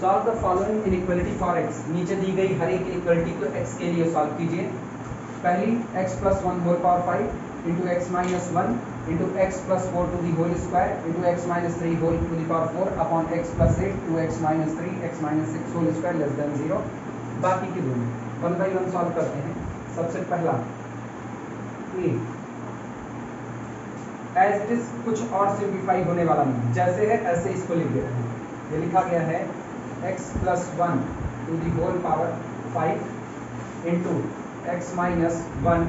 Solve the following inequality for x। नीचे दी गई हर एक इनइक्वालिटी को x के लिए सॉल्व कीजिए। पहली x + 1 whole power 5 into x - 1 into x + 4 to the whole square into x - 3 whole to the power 4 upon x + 8 to x - 3 x - 6 whole square less than 0। बाकी के दोनों 1 बाई 1 सॉल्व करते हैं। सबसे पहला a एज इट इज, कुछ और simplify होने वाला नहीं, जैसे है ऐसे इसको लिख देते हैं। ये लिखा गया है x + 1 to the whole power 5 into x - 1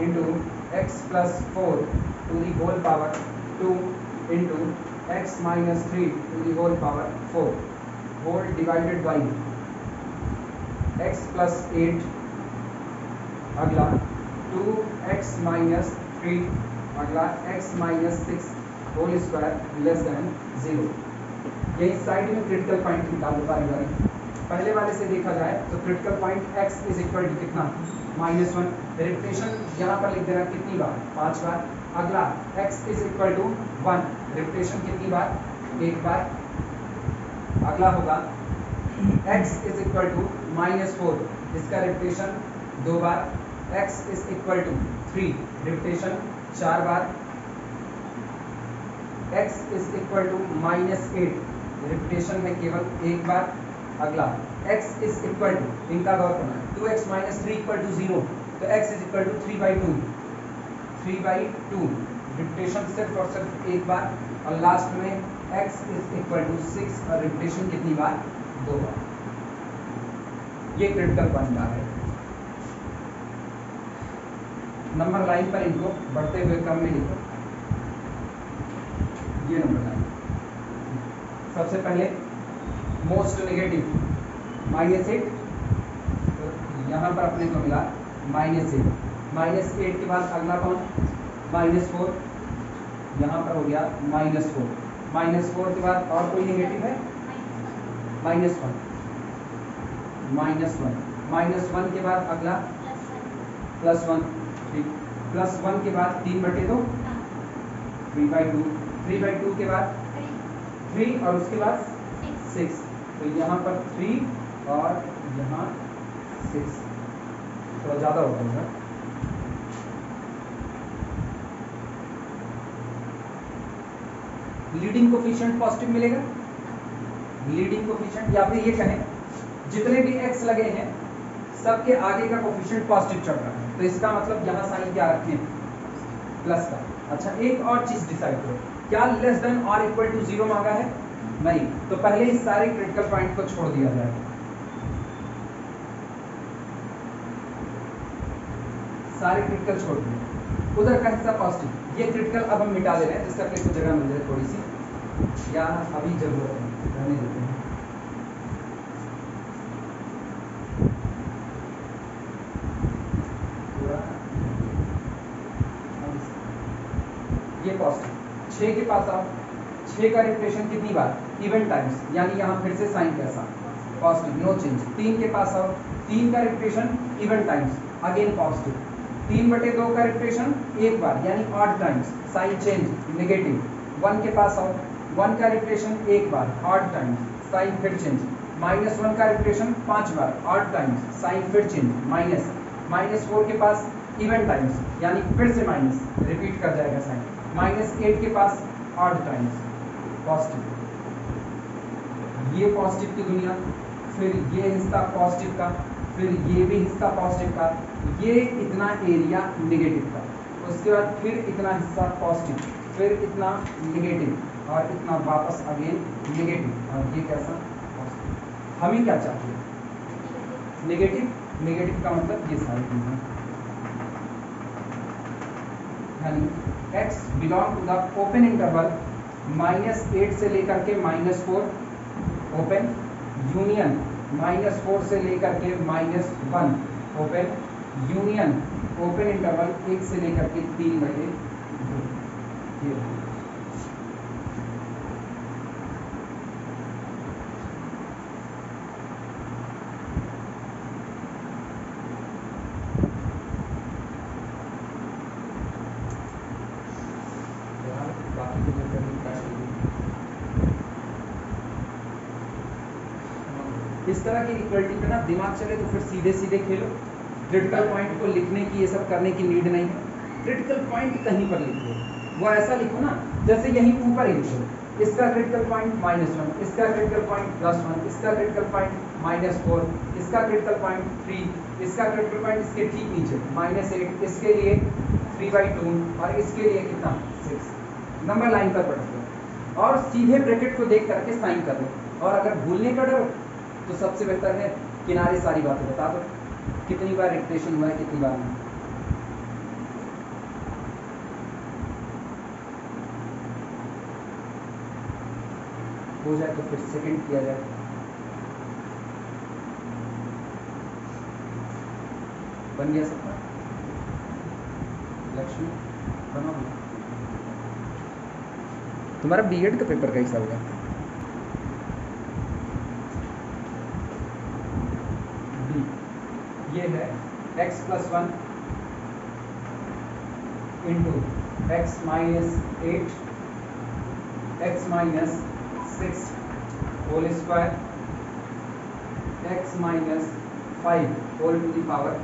into x + 4 to the whole power 2 into x - 3 to the whole power 4 whole divided by x + 8, अगला 2x - 3, अगला x - 6 whole square less than 0। यही साइड में क्रिटिकल पॉइंट निकाल दो बारी बारी। पहले वाले से देखा जाए तो क्रिटिकल पॉइंट x = कितना, -1। रिपीटेशन यहाँ पर लिख देना कितनी बार, 5 बार। अगला x = 1, रिपीटेशन कितनी बार, 1 बार। अगला होगा x = -4, इसका रिपीटेशन 2 बार। x = 3, रिपीटेशन 4 बार। x = -8, रिपीटेशन है केवल 1 बार। अगला x इनका गौर करना है, 2x - 3 = 0, तो x = 3/2, 3/2, रिपीटेशन सिर्फ और सिर्फ 1 बार। और लास्ट में x = 6 और रिपीटेशन कितनी बार, 2 बार। ये क्रिटिकल पॉइंट आ है। नंबर लाइन पर इनको बढ़ते हुए क्रम में लिखो। ये नंबर लाइन सबसे पहले मोस्ट नेगेटिव -8, तो यहाँ पर अपने को मिला -8। -8 के बाद अगला कौन, -4, यहाँ पर हो गया -4। -4 के बाद और कोई नेगेटिव है, -1, -1 के बाद अगला +1, ठीक। +1 के बाद 3/2, 3/2, 3/2 के बाद 3 और उसके बाद 6, तो यहाँ पर 3 और यहाँ 6, थोड़ा ज़्यादा हो जाएगा। लीडिंग कोफिशिएंट पॉजिटिव मिलेगा, लीडिंग कोफिशिएंट, या फिर ये कहें जितने भी x लगे हैं सबके आगे का कोफिशिएंट पॉजिटिव चढ़ रहा है, तो इसका मतलब यहाँ साइन क्या रखें, प्लस का। अच्छा, एक और चीज डिसाइड करो, क्या लेस देन और इक्वल टू 0 मांगा है, नहीं, तो पहले इस सारे क्रिटिकल पॉइंट को छोड़ दिया जाए। सारे क्रिटिकल छोड़ दिए, उधर का हिस्सा पॉजिटिव। ये क्रिटिकल अब हम मिटा दे रहे हैं, जिसका को जगह मिल जाए थोड़ी सी, या अभी जरूरत है, रहने देते हैं। ये पॉजिटिव, 6 के पास आओ, 6 का रिपीटेशन कितनी बार, इवन टाइम्स, यानी यहाँ फिर से साइन कैसा, पॉजिटिव, नो चेंज। 3 के पास आओ, 3 का repetition even times, again positive. 3/2 का रिपीटेशन 1 बार, यानी odd times, sign change, negative. 1 के पास आओ, 1 का रिपीटेशन 1 बार, ऑड टाइम्स, साइन फिर चेंज। -1 का रिपीटेशन 5 बार, ऑड टाइम्स, साइन फिर चेंज, माइनस। -4 के पास इवन टाइम्स, यानी फिर से माइनस, रिपीट कर जाएगा साइन। -8 के पास ऑड टाइम्स, पॉजिटिव। ये पॉजिटिव की दुनिया, फिर ये हिस्सा पॉजिटिव का, फिर ये भी हिस्सा पॉजिटिव का, ये इतना एरिया नेगेटिव का, उसके बाद फिर इतना हिस्सा पॉजिटिव, फिर इतना नेगेटिव, और इतना वापस अगेन नेगेटिव, और ये कैसा पॉजिटिव। हमें क्या चाहिए, नेगेटिव। नेगेटिव का मतलब ये सारी दुनिया, यानी x belong to the open interval -8 से लेकर के -4 ओपन, यूनियन -4 से लेकर के -1 ओपन, यूनियन ओपन इंटरवल 1 से लेकर के 3/2। इस तरह की इक्वलिटी पे ना दिमाग चले तो फिर सीधे सीधे खेलो। क्रिटिकल पॉइंट को लिखने की, ये सब करने की नीड नहीं है। क्रिटिकल पॉइंट कहीं पर लिखो, वो ऐसा लिखो ना जैसे यहीं ऊपर ही लिखो, इसका क्रिटिकल पॉइंट -1, इसका क्रिटिकल पॉइंट +1, इसका क्रिटिकल पॉइंट -4, इसका क्रिटिकल पॉइंट 3, इसका क्रिटिकल पॉइंट इसके ठीक नीचे -8, इसके लिए 3/2 और इसके लिए कितना 6। नंबर लाइन पर पढ़ दो और सीधे ब्रैकेट को देख करके साइन कर दो। और अगर भूलने का डर तो सबसे बेहतर है किनारे सारी बातें बता दो, कितनी बार रिपीटेशन हुआ है, कितनी बार नहीं। हो जाए तो फिर सेकंड किया जाए। बन गया सबका? लक्ष्मी बनाओ। तुम्हारा बीएड का पेपर कैसा होगा? बी। ये है x+1 into x - 8 x - 6 whole square x - 5 whole to the power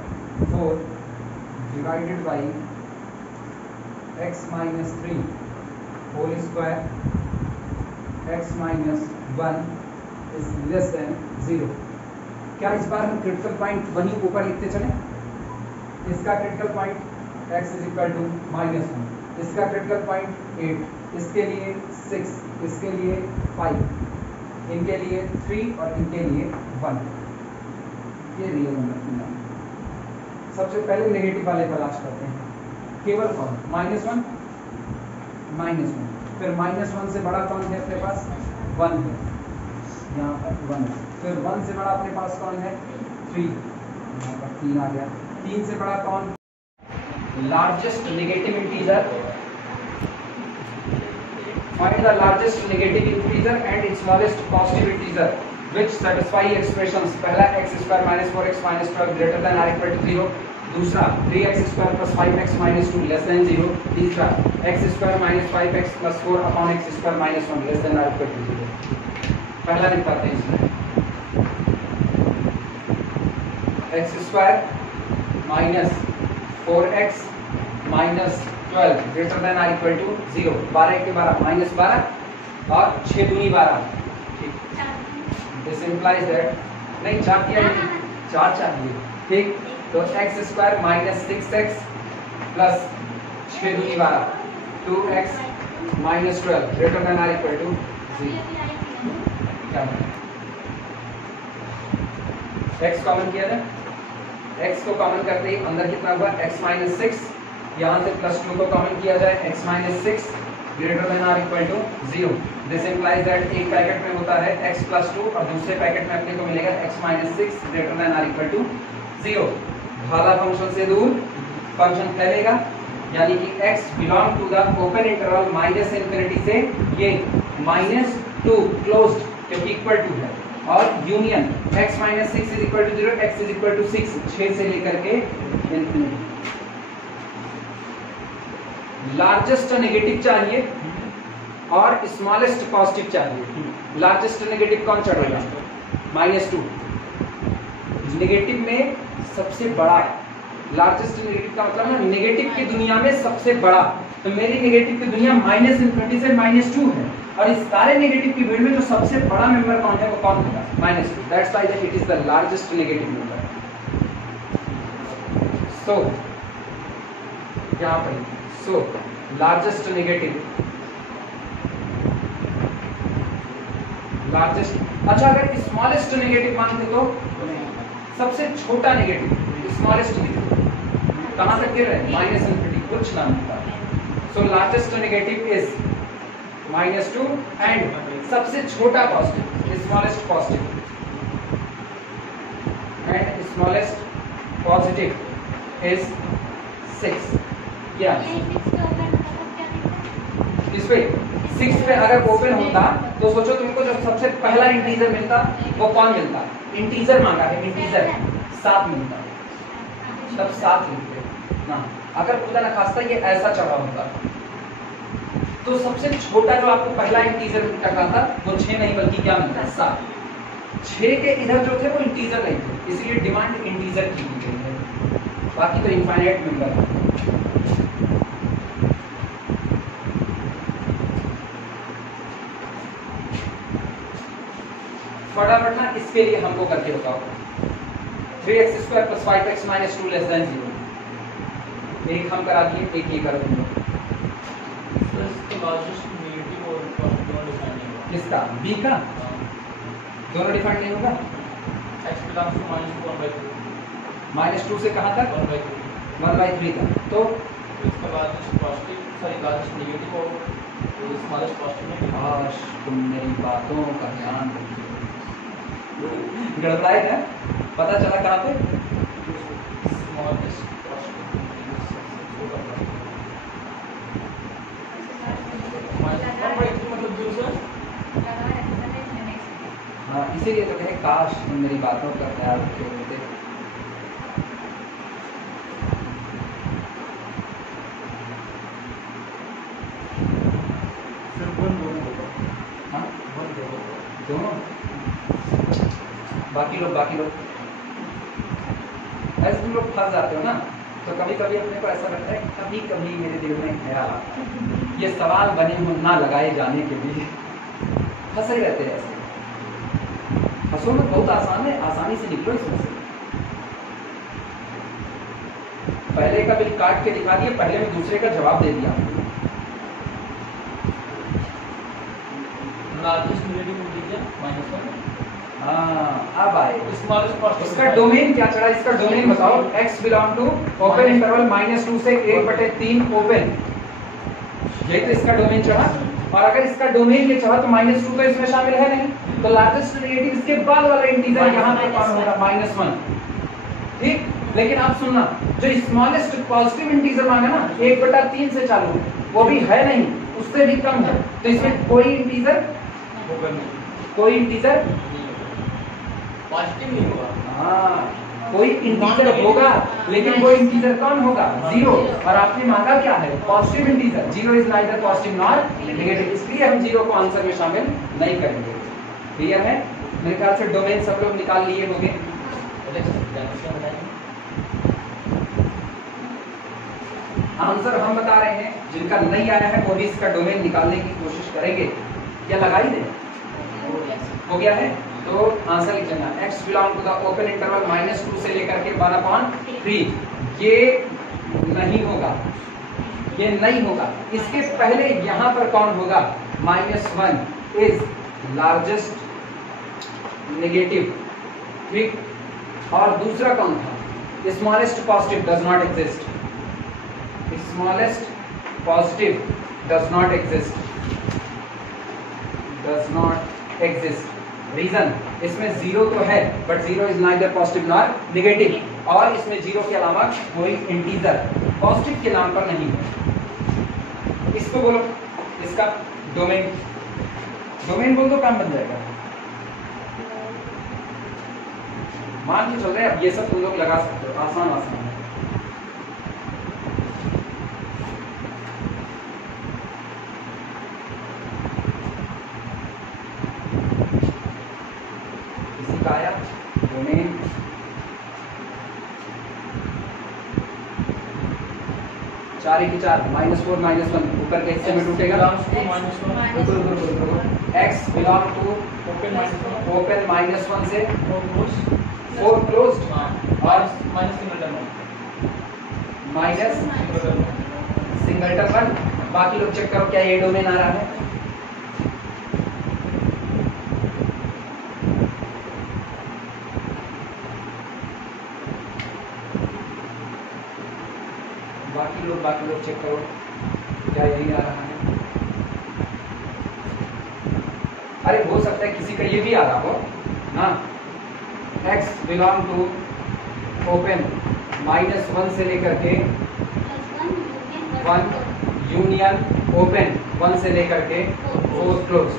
4 divided by x - 3 whole square x - 1 is less than 0। क्या इस बार हम क्रिटिकल पॉइंट वहीं ऊपर लिखते चले? इसका क्रिटिकल पॉइंट x = -1, इसका क्रिटिकल पॉइंट 8, इसके लिए 6, इसके लिए 5, इनके लिए 3 और इनके लिए 1। ये रियल नंबर। सबसे पहले नेगेटिव वाले तलाश करते हैं। केवल कौन? -1 -1, फिर -1 से बड़ा कौन है अपने पास? 1 है, यहाँ पर 1 है। फिर 1 से बड़ा अपने पास कौन है? 3, यहाँ पर 3 आ गया। 3 से बड़ा कौन? Largest negative integer. Find the largest negative integer and smallest positive integer which satisfy expressions। पहला x² - 4x - 12 greater than or equal to 0। दूसरा 3x² + 5x - 2 less than 0। तीसरा x² - 5x + 4 upon x² - 1 less than or equal to 0। पहला निकालते हैं इसमें x² - 4x - 12 greater than or equal to 0। 12 के 12 -12 और 6 दूनी 12। This implies that नहीं 4 किया, 4 चाहिए, ठीक। तो x² - 6x प्लस 6 दूनी 12 2x - 12 greater than or equal to 0। क्या x कॉमन किया जाए? x को कॉमन करते ही अंदर कितना हुआ? x - 6, यहाँ से +2 को कॉमन किया जाए x - 6 greater than or equal to 0। This implies that एक पैकेट में होता है x + 2 और दूसरे पैकेट में अपने को मिलेगा x - 6 greater than or equal to 0। भाला फंक्शन से दूर फंक्शन फैलेगा, यानी कि x belong to the open interval -∞ से ये -2 closed क्योंकि इक्वल टू है, और union x - 6 is equal to 0, x is equal to 6, 6 से लेकर के इन्फिनिटी। लार्जेस्ट नेगेटिव चाहिए और स्मॉलेस्ट पॉजिटिव चाहिए। लार्जेस्ट नेगेटिव कौन चढ़ेगा? -2। नेगेटिव में सबसे बड़ा, लार्जेस्ट नेगेटिव का मतलब ना नेगेटिव की दुनिया में सबसे बड़ा। तो मेरी नेगेटिव की दुनिया -∞ से -2 है, और इस सारे नेगेटिव की भीड़ में जो सबसे बड़ा मेंबर कौन है वो कौन होगा? -2। That's why that it is the largest negative member. So यहाँ पर लार्जेस्ट नेगेटिव, लार्जेस्ट। अच्छा, अगर स्मॉलेस्ट नेगेटिव मानते तो सबसे छोटा नेगेटिव स्मॉलेस्ट नेगेटिव कहां तक गिर रहे हैं? -∞, कुछ ना होता। So largest negative is -2 and सबसे छोटा positive smallest positive, and smallest positive is 6। क्या इस पे 6 पे अगर ओपन होता तो सोचो तुमको जो सबसे पहला इंटीजर मिलता वो कौन मिलता? इंटीजर मांगा है, इंटीजर 7 मिलता, तब 7 लिखते ना। अगर खुदा न खास्ता ये ऐसा चढ़ा होता तो सबसे छोटा जो आपको पहला इंटीजर टकराता वो 6 नहीं बल्कि क्या मिलता? 7। 6 के इधर जो थे वो इंटीजर नहीं थे, इसलिए डिमांड इंटीजर की गई है, बाकी तो इनफाइनाइट नंबर है। फटाफट ना इसके लिए हमको करके बताओ 3x² + 5x - 2 < 0। एक हम करा दिए, एक ये करो तुम लोग। किसका? बी का? दोनों डिफाइंड नहीं होगा। -2 से कहाँ तक? 1/3 तक। तो इसका largest positive, sorry largest negative और स्मॉलेस्ट पॉजिटिव में। काश तुम मेरी बातों का ध्यान रखिए। गड़बड़ाए ना, पता चला कहाँ पे? स्मॉलेस्ट पॉजिटिव मतलब जो सर हाँ, इसीलिए तो कहे काश तुम मेरी बातों का ख्याल रखे होते। हाँ दोनों, बाकी लोग ऐसे तुम लोग फंस जाते हो ना, तो कभी कभी अपने को ऐसा लगता है कि कभी कभी मेरे दिल में ख्याल आता है, ये सवाल बने हो ना लगाए जाने के लिए, फंसे रहते हैं ऐसे। हंसो मत, बहुत आसान है, आसानी से निकलो इसमें से। पहले का बिल काट के दिखा दिए, पहले में दूसरे का जवाब दे दिया। Largest negative integer -1। हाँ, अब आए। स्मॉलेस्ट पॉजिटिव इसका डोमेन क्या चढ़ा? इसका डोमेन बताओ। x belong to open interval -2 से 1/3 ओपन, यही तो इसका डोमेन चढ़ा। और अगर इसका डोमेन ये चढ़ा तो -2 तो इसमें शामिल है नहीं, तो लार्जेस्ट नेगेटिव इसके बाद वाला इंटीजर यहाँ पे कौन होगा? -1। ठीक, लेकिन आप सुनना, जो स्मॉलेस्ट पॉजिटिव इंटीजर मांगा ना 1/3 से चालू, वो भी है नहीं, उससे भी कम है, तो इसमें कोई इंटीजर पॉजिटिव नहीं होगा। हाँ, कोई इंटीजर होगा, लेकिन वो इंटीजर कौन होगा? 0। और आपने मांगा क्या है? Positive integer. 0 is neither positive nor negative, इसलिए हम 0 को आंसर में शामिल नहीं करेंगे। क्लियर है? मेरे ख्याल से डोमेन सब लोग निकाल लिए होंगे। आंसर हम बता रहे हैं, जिनका नहीं आया है वो भी इसका डोमेन निकालने की कोशिश करेंगे। क्या लगाई दे? हो गया है? तो आंसर लिख लेना, x belong to the open interval -2 से लेकर के 1/3। ये नहीं होगा, ये नहीं होगा। इसके पहले यहां पर कौन होगा? -1 इज लार्जेस्ट नेगेटिव। ठीक, और दूसरा कौन था? Smallest positive does not exist. Smallest positive does not exist, does not exist. Reason, इसमें 0 तो है, but 0 is neither positive nor negative, और इसमें 0 के अलावा कोई इंटीजर पॉजिटिव के नाम पर नहीं है। इसको बोलो, इसका डोमेन, डोमेन बोल दो, काम बन जाएगा। मान के चल रहे हैं, अब ये सब तुम लोग लगा सकते हो, आसान है। आया डोमेन, चार की 4 -4 -1 ऊपर के हिस्से में टूटेगा। x बिलोंग टू ओपन -1 से 4 क्लोज्ड और माइनस सिंगलटन 1। बाकी लोग चेक करो क्या ये डोमेन आ रहा है? बाकी लोग चेक करो क्या यही आ रहा है? अरे हो सकता है किसी का ये भी आ रहा हो ना। x बिलोंग टू ओपन -1 से लेकर के 1 यूनियन ओपन 1 से लेकर के 4 क्लोज।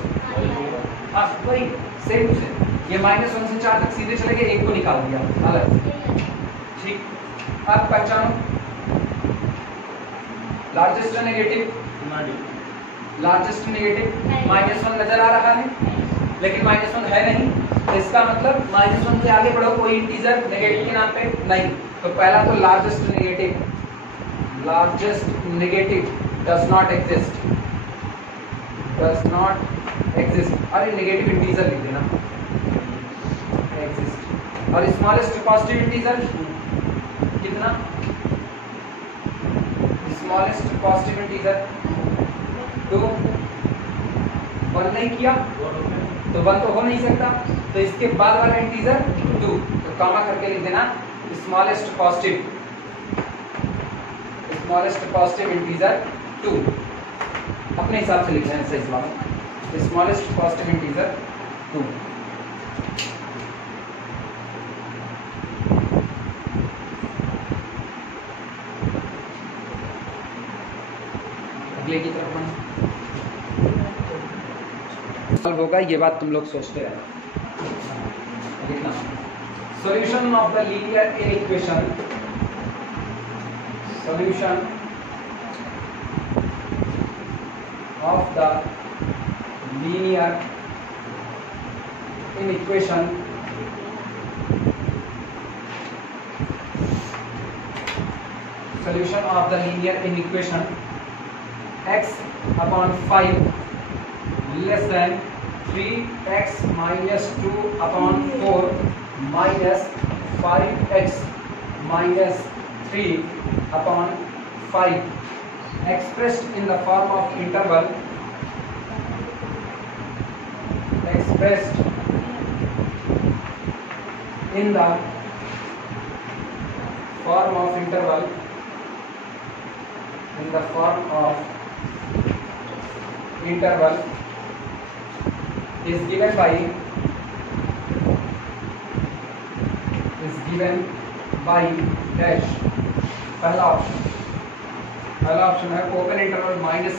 हाँ वही सेम टू सेम, ये -1 से 4 तक सीधे चले गए, एक को निकाल दिया अलग। ठीक, अब पहचानो लार्जेस्ट नेगेटिव, लार्जेस्ट नेगेटिव -1 नजर आ रहा है, लेकिन -1 है नहीं, तो इसका मतलब -1 के आगे बढ़ो कोई इंटीजर नेगेटिव के नाम पे नहीं, तो पहला तो largest negative does not exist, अरे नेगेटिव इंटीजर लिख देना एग्जिस्ट, और स्मॉलेस्ट पॉजिटिव इंटीजर कितना, स्मॉलेस्ट पॉजिटिव इंटीजर 2, 1 नहीं किया तो 1 तो हो नहीं सकता, तो इसके बाद वाला इंटीजर 2, तो कॉमा करके लिख देना स्मॉलेस्ट पॉजिटिव इंटीजर 2, अपने हिसाब से लिखना है सही सवाल, स्मॉलेस्ट पॉजिटिव इंटीजर 2। अगले की तरफ सॉल्व होगा, ये बात तुम लोग सोचते रहे। लिखना solution of the linear equation, solution of the linear equation solution of the linear inequation x upon 5 less than 3x minus 2 upon 4 minus 5x minus 3 upon 5 expressed in the form of interval, expressed in the form of interval, in the form of interval is given by dash। पहला option है open interval -∞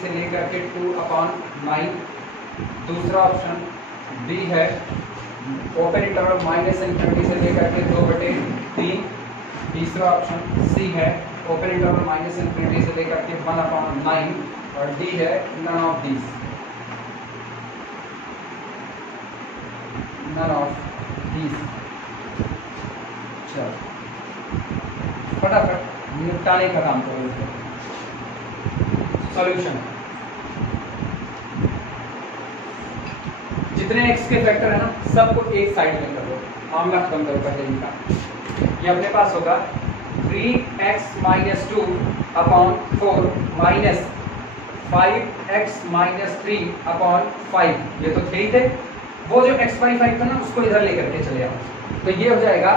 से लेकर के 2/9। दूसरा option B है open interval -∞ से लेकर के 2/3। तीसरा ऑप्शन सी है ओपन इंटरवल -∞ से लेकर के 1/9, और डी है नन ऑफ दीज, चलो फटाफट निपटाने का काम करो। सॉल्यूशन जितने x के फैक्टर है ना सबको एक साइड में कर दो, मामला खत्म करो पहले इनका। ये अपने पास होगा 3x - 2 upon 4 minus 5x - 3 upon 5, ये तो थे ही थे, वो जो x/5 था ना उसको इधर लेकर के चले आओ, तो ये हो जाएगा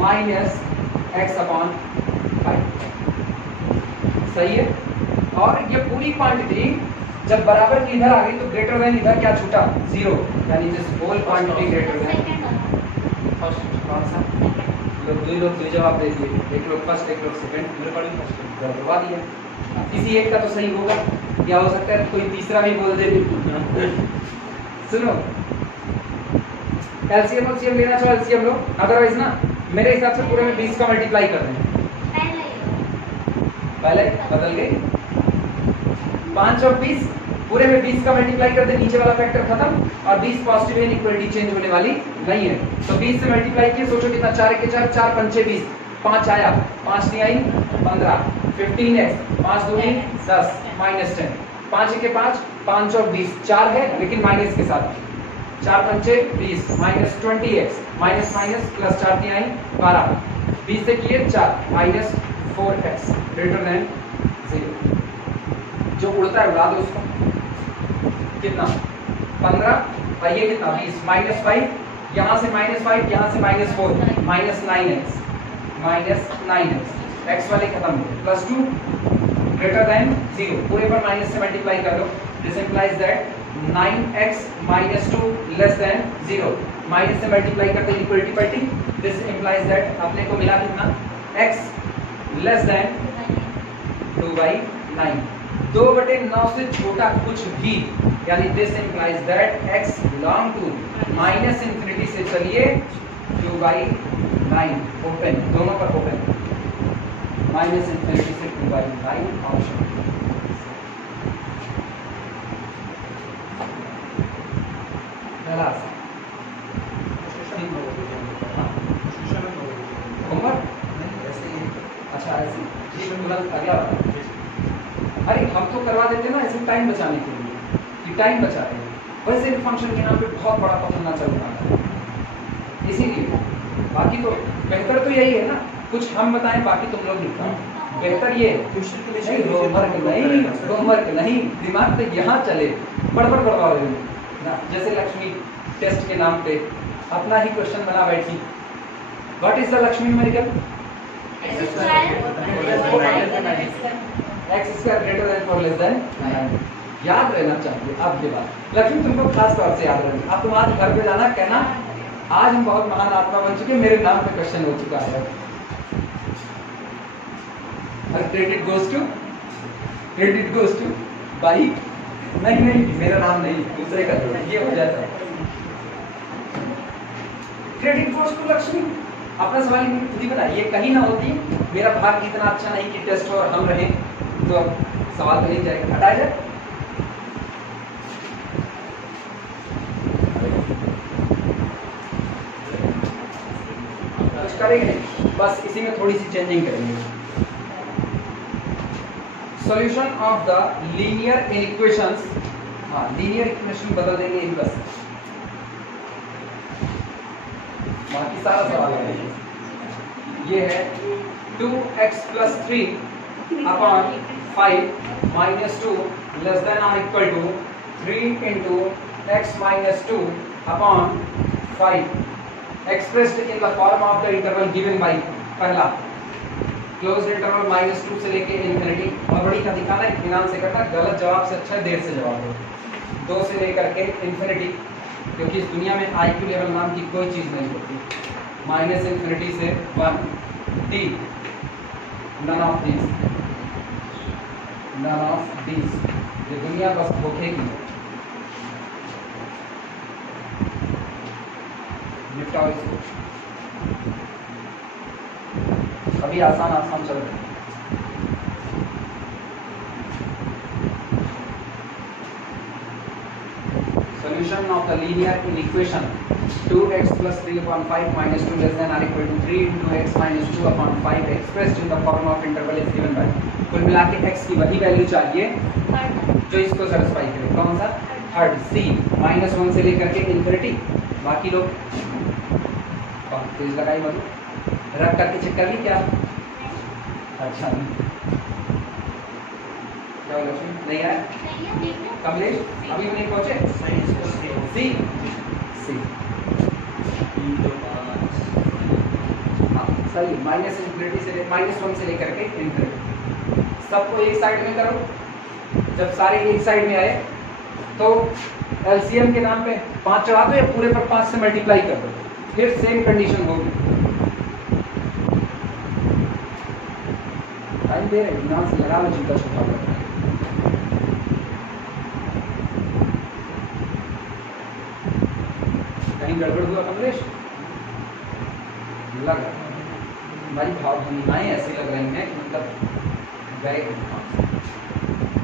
-x/5, सही है। और ये पूरी क्वांटिटी जब बराबर की इधर आ गई तो ग्रेटर देन इधर क्या छूटा 0, यानी this whole quantity greater than first. कौन सा लोग दो जवाब दे दिए, एक लोग फर्स्ट एक लोग सेकंड, मेरे पढ़ी फर्स्ट करवा दिया। किसी एक का तो सही होगा, क्या हो सकता है कोई तीसरा भी बोल दे। सुनो एलसीएम लेना चाहो एलसीएम लो, अदरवाइज ना मेरे हिसाब से पूरे में 20 का मल्टीप्लाई कर दें। पहले बदल गए 5 और 20, पूरे में 20 का मल्टीप्लाई कर दे, नीचे वाला फैक्टर खत्म, और 20 पॉजिटिव इनइक्वालिटी चेंज होने वाली नहीं है, तो 20 से मल्टीप्लाई किए, सोचो कितना 4 के 4, 4 पंचे 20, 5 आया, 5 नहीं आई 15, 15x, 5 दूनी 10 -10, 5 के 5, 5 और 20 4 है लेकिन माइनस के साथ, 4 पंचे 20 -20x, माइनस प्लस 4 नहीं आई 12, 20 से किए 4 -4x ग्रेटर देन 0, जो उड़ता है उड़ा दो उसको, कितना 15, और ये कितना 20 -5, यहाँ से -5, यहाँ से -4, -9x, x वाले खत्म हो, +2 ग्रेटर देन 0, पूरे पर माइनस से मल्टीप्लाई कर लो, this implies that 9x - 2 less than 0, minus से मल्टीप्लाई करते इक्वलिटी पलटी, दिस इंप्लाइज दैट अपने को मिला कितना x लेस देन 2/9, 2/9 से छोटा कुछ भी, यानी this implies that x belong to -∞ से चलिए 2/9, ओपन दोनों पर ओपन, -∞ से 2/9 ऑप्शन। बड़ा आसान। होमवर्क अच्छा ऐसे ये तुरंत अगला वाला। अरे हम तो करवा देते ना ऐसे टाइम बचाने के लिए कि टाइम बचा रहे हैं। वैसे भी फंक्शन के नाम पे बहुत बड़ा पकड़ना चल रहा है, इसीलिए। बाकी तो बेहतर तो यही है ना, कुछ हम बताएं बाकी तुम लोग लिखो। बेहतर ये होमवर्क नहीं, दिमाग तो यहाँ चले, बड़बड़ करवा रहे ना। जैसे लक्ष्मी टेस्ट के नाम पे अपना ही क्वेश्चन बना बैठी। What is the Lakshmi numerical? X square greater than और लेस देन 9। याद रहना चाहिए अब ये बात। लक्ष्मी तुमको खास तौर से याद रहना। अब तुम आज घर पे जाना कहना आज हम बहुत महान आत्मा बन चुके, मेरे नाम पे क्वेश्चन हो चुका है। क्रेडिट गोज टू भाई। नहीं मेरा नाम नहीं, दूसरे का ये हो जाता है। Credit goes to Lakshmi. अपना सवाल खुद ही बताइए, ये कहीं ना होती मेरा भाग्य इतना अच्छा नहीं कि टेस्ट हो और हम रहे, तो अब सवाल तो नहीं जाएगा, हटाया जाए। कुछ करेंगे बस इसी में थोड़ी सी चेंजिंग करेंगे। Solution of the linear equations, हाँ लीनियर इक्वेशन बदल देंगे इन बस, बाकी सारा सवाल है। ये है 2x + 3 अपॉन 5 - 2 लेस देन और equal to 3 × x - 2 upon 5 expressed in the form of the interval given by पहला क्लोज्ड इंटरवल -2 से लेके इन्फिनिटी। और बड़ी का दिखाना इत्मीनान से करना, गलत जवाब से अच्छा है देर से जवाब दो। 2 से लेकर के इन्फिनिटी, क्योंकि इस दुनिया में IQ लेवल नाम की कोई चीज़ नहीं होती। -∞ से 1 D, none of these, ये दुनिया बस धोखेगी। निपटाओ इसको, अभी आसान चल रहा है। Solution of the linear inequation 2x + 3 upon 5 - 2 less than or equal to 3 × x - 2 upon 5 expressed in the form of interval is given by। कुल मिला के x की वही वैल्यू चाहिए जो इसको सेटिस्फाई करे। कौन सा? थर्ड C, -1 से लेकर के इन्फिनिटी। बाकी लोग तेज लगाई मधु, रख करके चेक कर ली क्या? अच्छा क्या लक्ष्मी नहीं आया? कमलेश अभी भी नहीं पहुंचे? सी सही। -∞ से -1 से लेकर के इन्फिनिटी। सबको एक साइड में करो। जब सारे एक साइड में आए तो एलसीएम के नाम पे 5 चढ़ा दो या पूरे पर 5 से मल्टीप्लाई कर दो, फिर सेम कंडीशन होगी। टाइम दे रहे ध्यान से लगा लो, चिंता छुपा लो। कहीं गड़बड़ हुआ कमलेश? लग रहा हमारी भावनाएं ऐसी लग रही हैं कि मतलब गए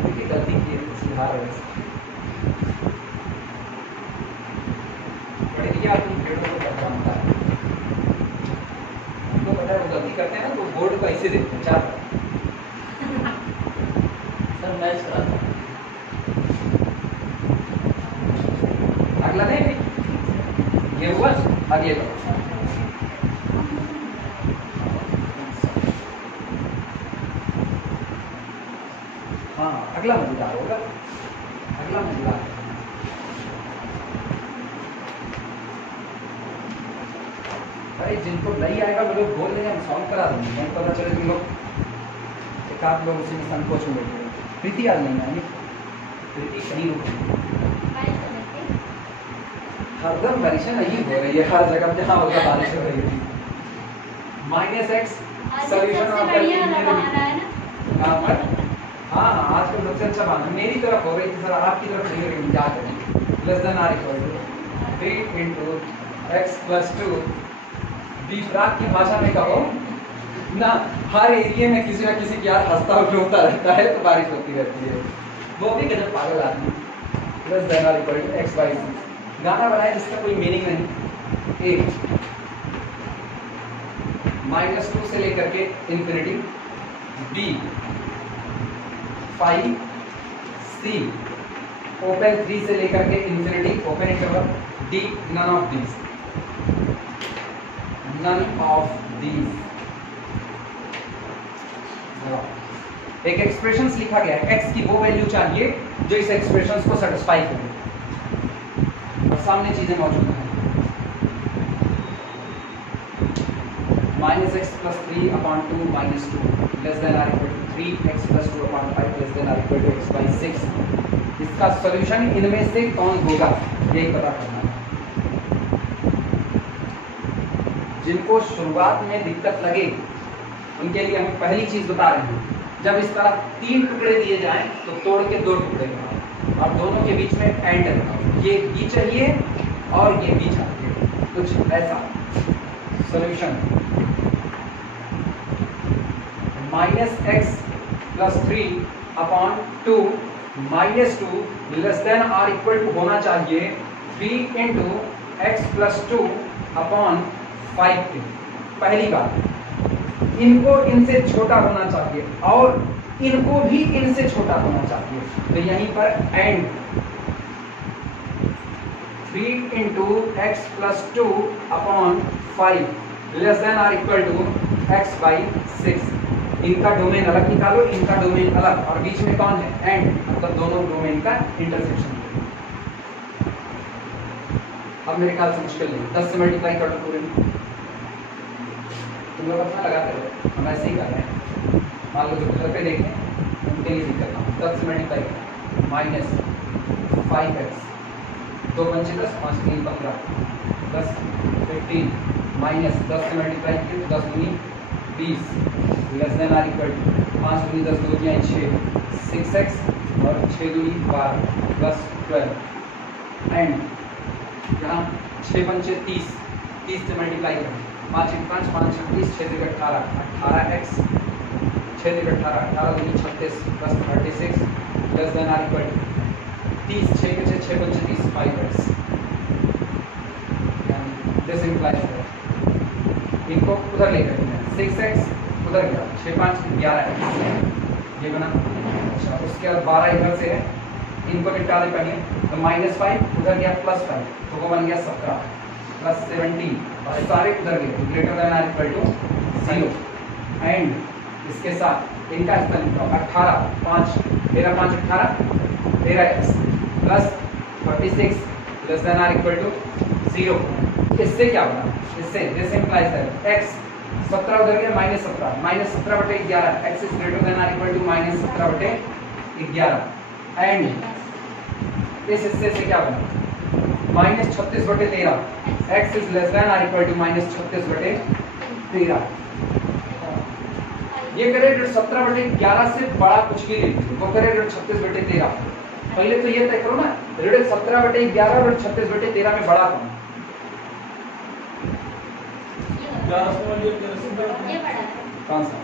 देखिए गलती की सुधार है। बड़े भैया तुम पेड़ों को करता होता है, उनको पता है वो गलती करते हैं ना तो बोर्ड को ऐसे देते हैं 4 सर मैच कराता अगला नहीं ये हुआ। अब ये करो हाँ अगला मजेदार होगा, अगला मजेदार। अरे जिनको नहीं आएगा वो लोग बोल देंगे, हम सॉल्व करा देंगे। नहीं पता चले तुम लोग एक आध लोग उसी में संकोच में बैठे। प्रीति आज नहीं आएगी, प्रीति कहीं हरदम बारिश नहीं हो रही है, हर जगह जहाँ होगा बारिश हो रही है। -x solution of the linear. हाँ आज का सबसे अच्छा बात मेरी तरफ हो रही थी सर, आपकी तरफ नहीं हो रही। क्या करें? Less than or equal to 3 × x + 2 Deepraag की भाषा में कहो ना, हर एरिया में किसी ना किसी की यार हंसता उठता रहता है तो बारिश होती रहती है। वो भी गजब पागल आदमी। Less than or equal to x/6 गाना बनाए जिसका कोई मीनिंग नहीं। ए -2 से लेकर के इन्फिनिटी, बी 5, सी ओपन 3 से लेकर के infinity open interval, D none of these, none of these. एक एक्सप्रेशंस लिखा गया है, एक्स की वो वैल्यू चाहिए जो इस एक्सप्रेशंस को सेटिस्फाई करे, और सामने चीजें मौजूद हैं। -x + 3 upon 2 - 2 less than or equal to 3x + 2 upon 5 less than or equal to x by 6। इसका सॉल्यूशन इनमें से कौन होगा यही पता करना है। जिनको शुरुआत में दिक्कत लगे उनके लिए हम पहली चीज बता रहे हैं, जब इस तरह 3 टुकड़े दिए जाएं तो तोड़ के 2 टुकड़े बनाओ और दोनों के बीच में एंड लगाओ, ये बी चाहिए और ये बी चाहिए, कुछ ऐसा solution. -x + 3 upon 2 - 2 less than और इक्वल टू होना चाहिए 3 × x + 2 upon 5। पहली बात, इनको इनसे छोटा होना चाहिए और इनको भी इनसे छोटा होना चाहिए, तो यहीं पर and 3 × x + 2 upon 5 less than और इक्वल टू x by 6। इनका डोमेन अलग निकालो, इनका डोमेन अलग, और बीच में कौन है एंड, मतलब दोनों डोमेन का इंटरसेक्शन। अब मेरे ख्याल से मुश्किल नहीं, 10 से मल्टीप्लाई कर दो पूरे, तुम लोग अपना लगाते रहो, हम ऐसे ही कर रहे हैं। मान लो जो घर पे देखें उनके लिए दिक्कत ना, 10 से मल्टीप्लाई करें, -5x 2 × 5 = 10, 5 × 3 = 15, 10 15 -10 से मल्टीप्लाई किए तो 10 × 20 लेस देन और इक्वल टू 5 × 10 2 × 6 6x और 6 × 12 + 12 एंड यहाँ 6 × 5 = 30, 30 से मल्टीप्लाई करें, 5 × 5 = 5 × 30 6 × 18 18x 6 × 18 18 × 36 + 36 लेस देन और equal to 30 6 × 6 6 × 30 5x। This implies that इनको उधर लेकर 6x उधर गया, 6 × 5 = 11x ये बना। अच्छा, उसके बाद 12 इधर से है, इनको निपटा दे पहले, तो -5 उधर गया +5 तो वो बन गया 17 + 17 और सारे उधर गए, ग्रेटर देन और इक्वल टू 0 एंड इसके साथ इनका स्थान निकालो, 18 5 13 5 18 13x + 46 लेस देन और इक्वल टू 0। इससे क्या होगा, इससे दिस इंप्लाइज दैट x 17 उधर गया -17 -17/11 x इज ग्रेटर देन और इक्वल टू -17/11 एंड इस हिस्से से क्या बना -36/13 x इज लेस देन और इक्वल टू -36/13। ये करे 17/11 से बड़ा कुछ भी नहीं, वो करे 36/13। पहले तो ये तय करो ना, 17/11 और 36/13 में बड़ा कौन? कौन सा?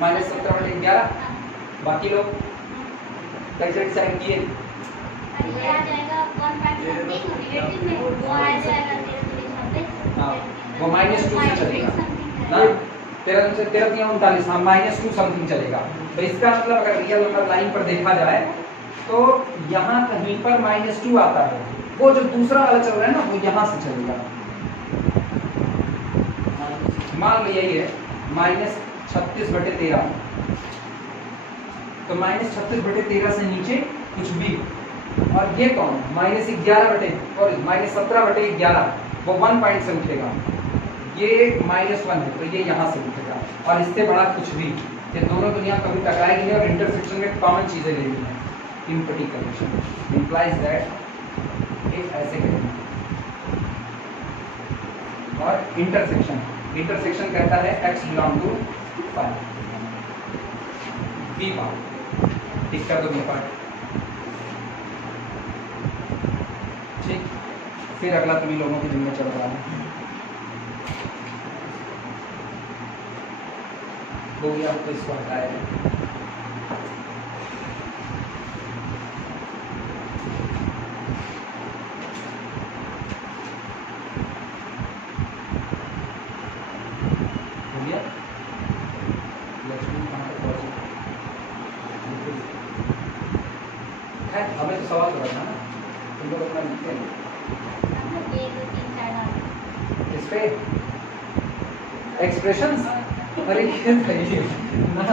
-17/11। बाकी लोग कैसे डिसाइड किए? वो -2 से चलेगा ना, 13 से 13 या 39, हाँ -2 समथिंग चलेगा। तो इसका मतलब अगर रियल नंबर लाइन पर देखा जाए तो यहाँ कहीं पर -2 आता है, वो जो दूसरा वाला चल रहा है ना वो यहाँ से चलेगा। मान लो यही है -36/13, तो -36/13 से नीचे कुछ भी, और ये कौन -17/11 वो 1 पॉइंट से उठेगा, ये -1 है तो ये यहाँ से उठेगा, और इससे बड़ा कुछ भी। ये दोनों दुनिया कभी टकराएगी नहीं और इंटरसेक्शन में कॉमन चीजें लेनी है। इम्पटी कंडीशन इंप्लाइज दैट ये ऐसे करेंगे, और इंटरसेक्शन कहता है x belong to 5 B part, ठीक कर दो बी पार्ट। ठीक, फिर अगला तुम्हीं लोगों के दिन में चल रहा है, हो गया तो इसको हटाया। हमें तो सवाल करना ना, तुम लोग अपना लिखते हैं इस पे एक्सप्रेशंस। अरे क्या सही ना,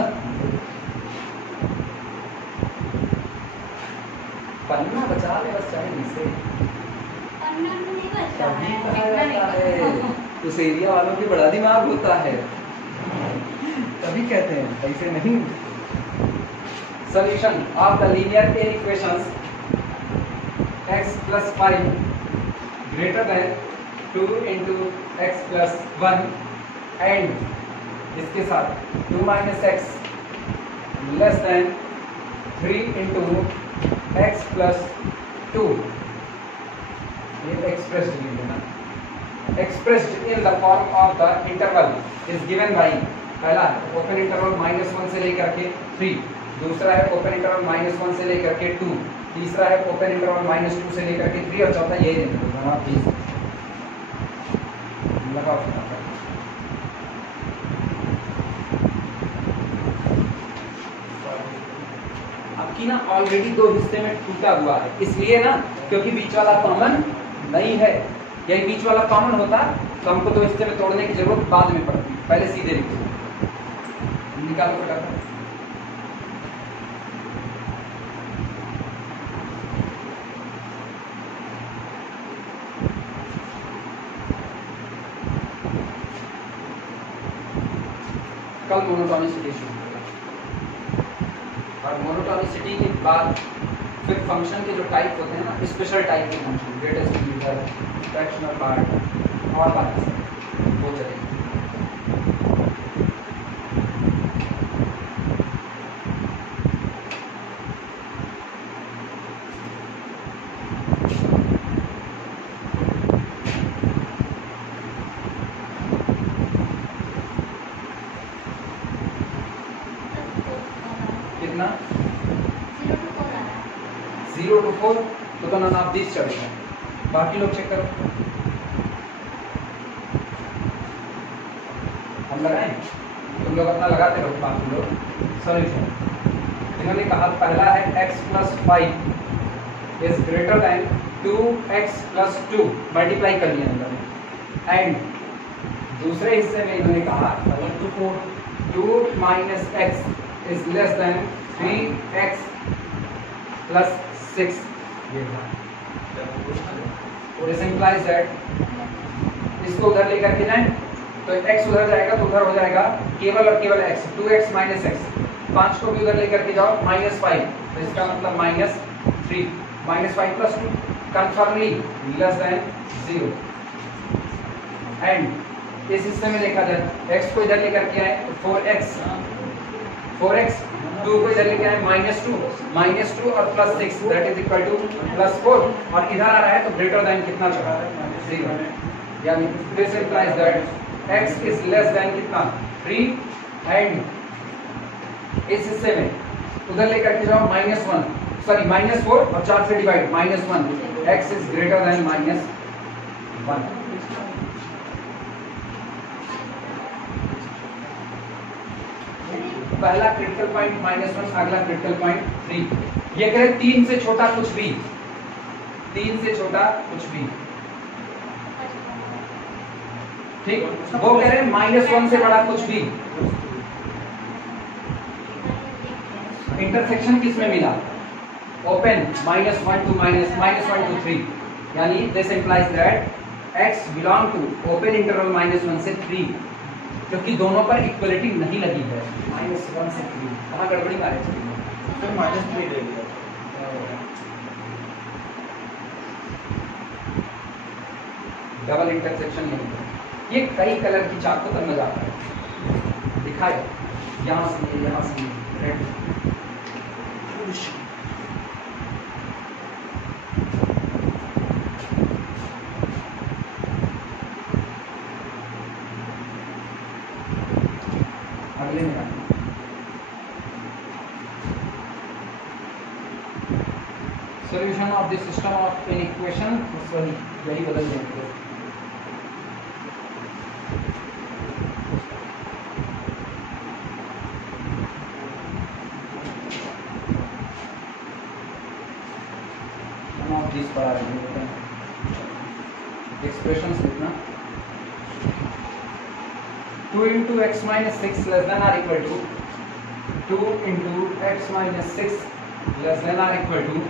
पन्ना बचा ले बस, चाहे इसे तभी कहा जाता है उस एरिया वालों की बड़ा दिमाग होता है, तभी कहते हैं, ऐसे नहीं। Solution of the linear equations x plus 5 greater than 2 into x plus 1 and इसके साथ 2 minus x less than 3 into x plus 2, ये expressed है, expressed in the form of the interval is given by, पहला है open interval -1 से लेकर के 3, दूसरा है ओपन इंटरवल -1 से लेकर के 2, तीसरा है ओपन इंटरवल -2 से लेकर के 3 और चौथा यही देंगे जवाब 20 लगाओ। आपकी ना ऑलरेडी 2 हिस्से में टूटा हुआ है, इसलिए ना क्योंकि बीच वाला कॉमन नहीं है, यही बीच वाला कॉमन होता तो हमको 2 हिस्से में तोड़ने की जरूरत बाद में पड़ती, पहले सीधे निकालो फटाफट। कल मोनोटोनिसिटी शुरू होगा और मोनोटोनिसिटी के बाद फिर फंक्शन के जो टाइप होते हैं ना, स्पेशल टाइप के function, greatest integer, fractional part और बाकी वो चलेंगे। कितना 0 to 4 तो ना आप 20 चढ़ेगा, बाकी लोग चेक करो। हम लगाएं, तुम लोग अपना लगाते रहो, बाकी लोग सॉल्यूशन। इन्होंने कहा पहला है x plus 5 is greater than 2x plus 2, multiply कर लिया अंदर में, एंड दूसरे हिस्से में इन्होंने कहा 2 minus x is less than 3x plus 6. This implies that इसको उधर लेकर के जाएं तो x उधर जाएगा तो उधर हो जाएगा केवल और केवल x, 2x minus x, 5 को भी उधर लेकर के जाओ -5, तो इसका मतलब -3, -5 plus 2 confirmly less than 0, and इस हिस्से में देखा जाए x को इधर लेकर के आए तो 4x, 2 को इधर लेके आए -2 और +6 दैट इज इक्वल टू +4, और इधर आ रहा है तो ग्रेटर देन कितना चला है 0, यानी this implies that x is less than कितना 3, एंड इस हिस्से में उधर लेकर के जाओ -4 और 4 से divide -1, x is greater than -1। पहला क्रिटिकल पॉइंट -1, अगला क्रिटिकल पॉइंट 3। ये कह रहे 3 से छोटा कुछ भी, 3 से छोटा कुछ भी, ठीक। वो कह रहे -1 से बड़ा कुछ भी। इंटरसेक्शन किस में मिला? ओपन -1 to -3, यानी this implies that x belong to open interval -1 से 3, क्योंकि दोनों पर इक्वलिटी नहीं लगी है। -1 से 3 कहाँ गड़बड़ी मारे सर, -3 ले लिया, डबल इंटरसेक्शन नहीं है। ये कई कलर की चाक को तब मजा आता है, दिखाए यहाँ से रेड, अगले में solution of the system of an equation, यही बदल देंगे। दिस पढ़ा रहे हैं, एक्सप्रेशंस लिखना 2 into x minus 6 less than or equal to 2 into x minus 6 less than or equal to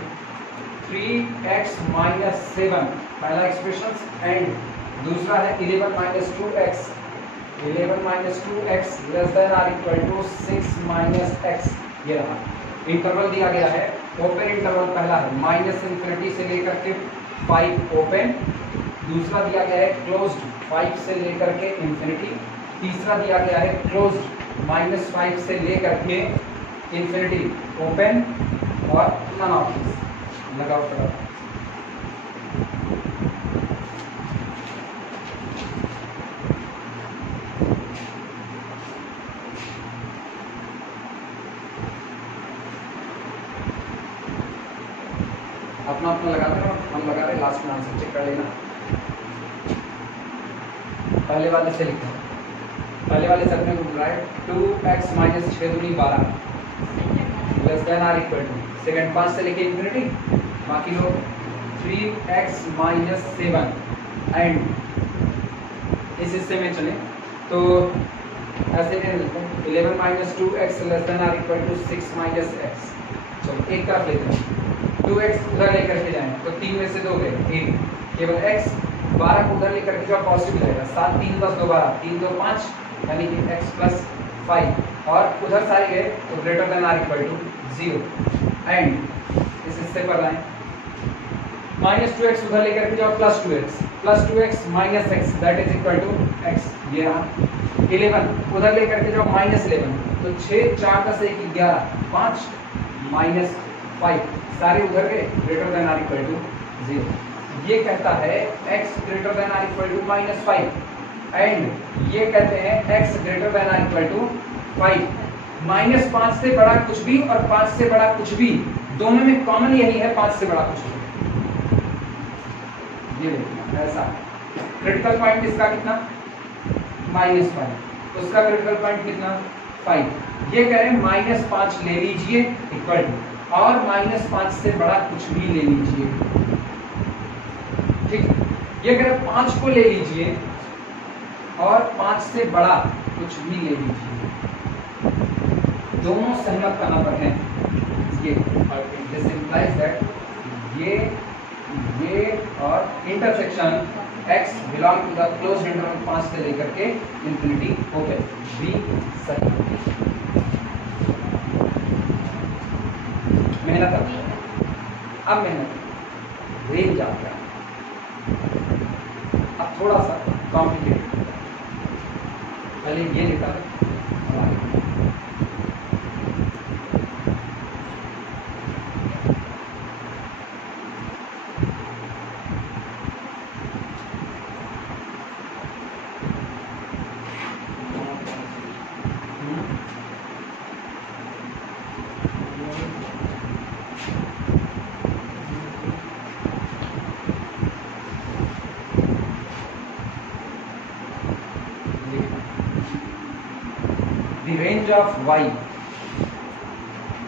3x minus 7 पहला एक्सप्रेशन, एंड दूसरा है 11 minus 2x less than or equal to 6 minus x। ये रहा interval दिया गया है, open interval पहला है माइनस इन्फिनिटी से लेकर के 5 ओपन, दूसरा दिया गया है क्लोज्ड 5 से लेकर के इन्फिनिटी, तीसरा दिया गया है क्लोज्ड -5 से लेकर के इन्फिनिटी ओपन, और नन ऑफ दिस। लगाओ थोड़ा, अपना अपना लगा देना, हम लगा रहे, लास्ट में आंसर चेक कर लेना। पहले वाले से लिखना, पहले वाले सब में बोल रहा है 2x माइनस 6 दूनी 12 less than or equal to, second 5 से लेके इन्फिनिटी, बाकी लोग 3x माइनस 7, एंड इस हिस्से में चले तो ऐसे नहीं लिखते हैं 11 minus 2x less than or equal to 6 minus x। चलो एक तरफ लेते हैं, 2x उधर लेकर के जाएं तो 3 में से 2 गए 1, केवल x, 12 को उधर लेकर के जाओ पॉजिटिव रहेगा, 7 3 10 2 12, 3 2 5, यानी कि x प्लस 5, और उधर सारे गए तो greater than or equal to 0, and इस हिस्से पर आए माइनस 2x उधर लेकर के जाओ plus 2x minus x that is equal to x। ये रहा 11 उधर लेकर के जाओ माइनस 11, तो 6 4 10 1 11 5 माइनस 5, सारे उधर गए greater than or equal to 0। ये कहता है x greater than or equal to -5, and ये कहते हैं x greater than or equal to 5। -5 से बड़ा कुछ भी और 5 से बड़ा कुछ भी, दोनों में कॉमन यही है 5 से बड़ा कुछ भी। ये देखना ऐसा, क्रिटिकल पॉइंट इसका कितना -5, तो उसका क्रिटिकल पॉइंट कितना 5। ये कह रहे हैं -5 ले लीजिए इक्वल टू, और -5 से बड़ा कुछ भी ले लीजिए, ठीक। ये कह रहे 5 को ले लीजिए और 5 से बड़ा कुछ भी ले लीजिए, दोनों सहमत का नंबर है। ये दिस इंप्लाइज दैट ये और intersection x belong to the closed interval 5 से लेकर के इंफिनिटी ओपन, बी सही। मेहनत अब मेहनत रेंज आ गया, अब थोड़ा सा कॉम्प्लिकेटेड, पहले ये लिखा है the range of y,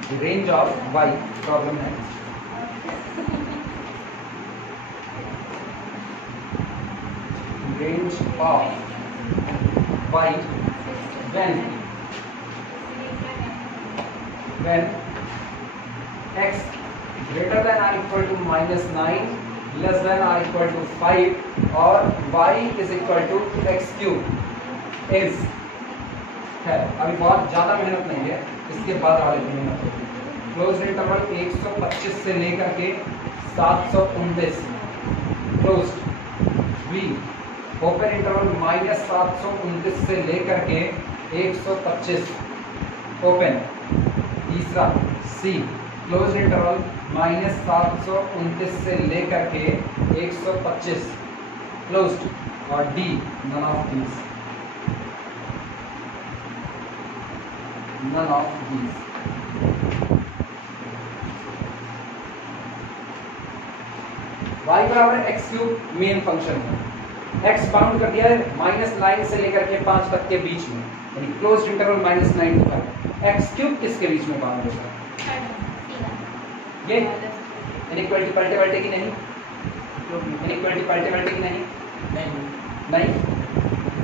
the range of y problem है, range of y when x greater than or equal to -9 less than or equal to 5 और y is equal to x cube is है। अभी बहुत ज़्यादा मेहनत नहीं है, इसके बाद वाले की मेहनत होगी। क्लोज इंटरवल 125 से लेकर के 729 क्लोज, बी ओपन इंटरवल -729 से लेकर के 125 ओपन, तीसरा सी क्लोज इंटरवल -729 से लेकर के 125 क्लोज्ड, और D none of these, none of these। y बराबर x क्यूब मेन फंक्शन है, x बाउंड कर दिया है -9 से लेकर के 5 तक के बीच में, यानी closed interval -9 to 5। x cube किसके बीच में बाउंड होगा, ये इनइक्वालिटी पलटे पलटे की नहीं, इनइक्वालिटी पलटे पलटे की नहीं, नहीं।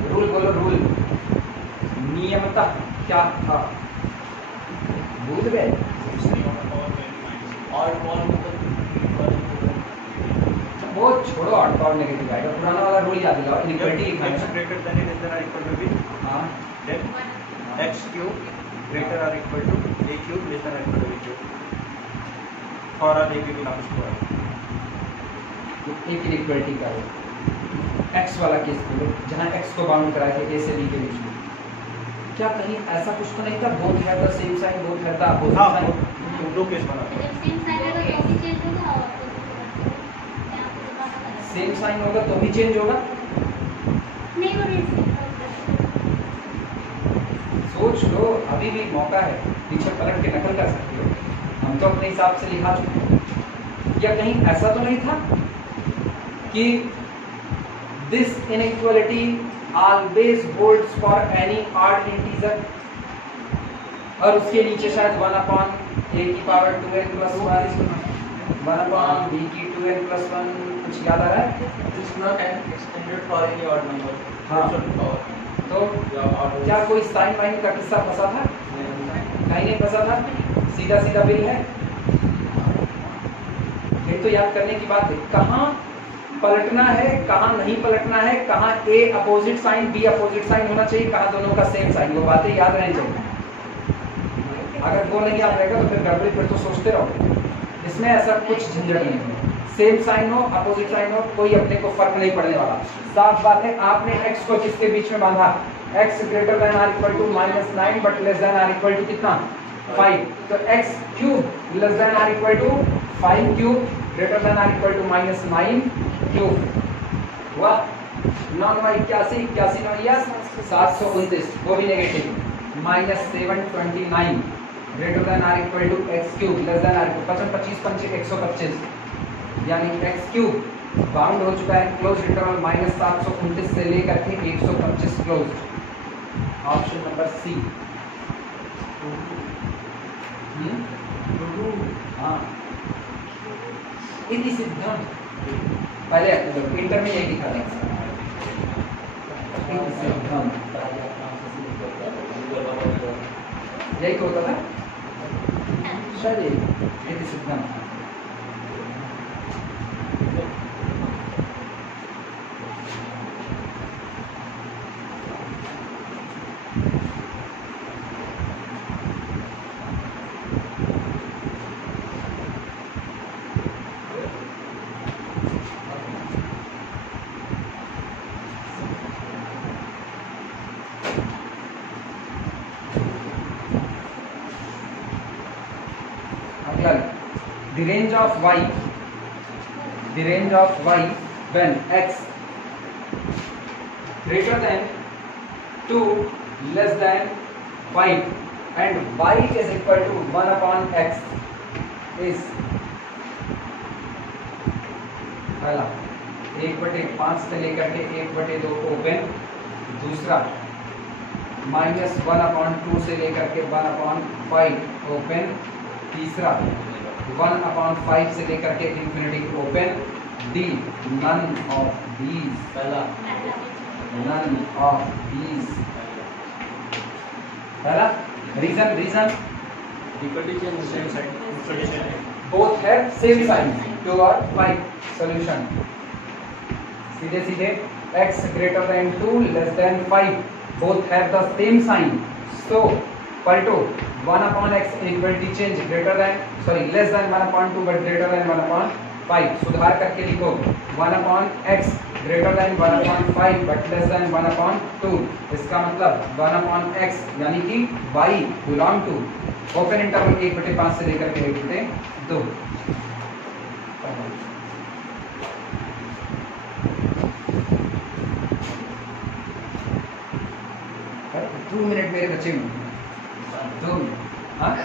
रूल बोलो, रूल, नियमतः क्या था, भूल गए? वो छोड़ो, ऑड पावर नेगेटिव आएगा, पुराना वाला रूल याद दिलाओ, इनइक्वालिटी लिखा है। Greater than is there equal to B, हां, देन x क्यूब ग्रेटर और equal to a cube less than equal to b cube for a b belongs to r। एक इनइक्वालिटी का x वाला case बोलो, जहां x को bound कराए थे a से b के बीच में, क्या कहीं ऐसा कुछ तो नहीं था both have the same sign, both have the opposite हां, साइन? दो केस बना था। सेम साइन होगा तो भी चेंज होगा। सोच लो, अभी भी मौका है, पीछे पलट के नकल कर सकते हो, हम तो अपने हिसाब से लिखा चुके हैं। या कहीं ऐसा तो नहीं था कि this inequality always holds for any odd integer, और उसके नीचे शायद 1/a की पावर 2n प्लस 1 1/b की 2n प्लस 1, कुछ याद आ रहा है? This is not extended for any odd number. हाँ। तो क्या कोई साइन वाइन का किस्सा फंसा था? कहीं नहीं फंसा था, सीधा सीधा बिल है। ये तो याद करने की बात है, कहाँ पलटना है, कहाँ नहीं पलटना है, कहाँ A opposite sign B opposite sign होना चाहिए, कहाँ दोनों का सेम साइन, वो बातें याद रहनी चाहिए। अगर वो नहीं याद रहेगा तो फिर गड़बड़ी, फिर तो सोचते रहो। इसमें ऐसा कुछ झंझट नहीं है, सेम साइन हो अपोजिट साइन हो कोई अपने को फर्क नहीं पड़ने वाला। साफ बात है, आपने x को किसके बीच में बांधा, x greater than or equal to -9 but less than or equal to कितना 5, तो x cube less than or equal to 5 cube greater than or equal to -9 cube हुआ। 9 81 81 9 729, वो भी negative, -729 greater than or equal to x cube less than or 25 25 125, यानी x cube bound हो चुका है close interval -729 से लेकर के 125 क्लोज। Option number C. हाँ, इति सिद्धम, पहले इंटर में यही लिखा था, इति सिद्धम, यही तो होता था शायद, इति सिद्धम। The range of y when x greater than 2 less than 5 and y is equal to 1/x is पहला 1/5 से लेकर के 1/2 ओपन, दूसरा -1/2 से लेकर के 1/5 ओपन, तीसरा 1/5 से लेकर के infinity open. D none of these, पहला नन ऑफ दीज, पहला region equality change same sign, both have same sign, 2 और 5 सॉल्यूशन। सीधे सीधे x greater than 2 less than 5 both have the same sign, so पलटो 1/x equality change greater than less than 1/2 but greater than 1/5, सुधार करके लिखो 1/x greater than 1/5 but less than 1/2, इसका मतलब 1/x यानी कि y belong to open interval 1/5 से लेकर के 1/2। दो मिनट मेरे बच्चे में, 2 मिनट। हाँ,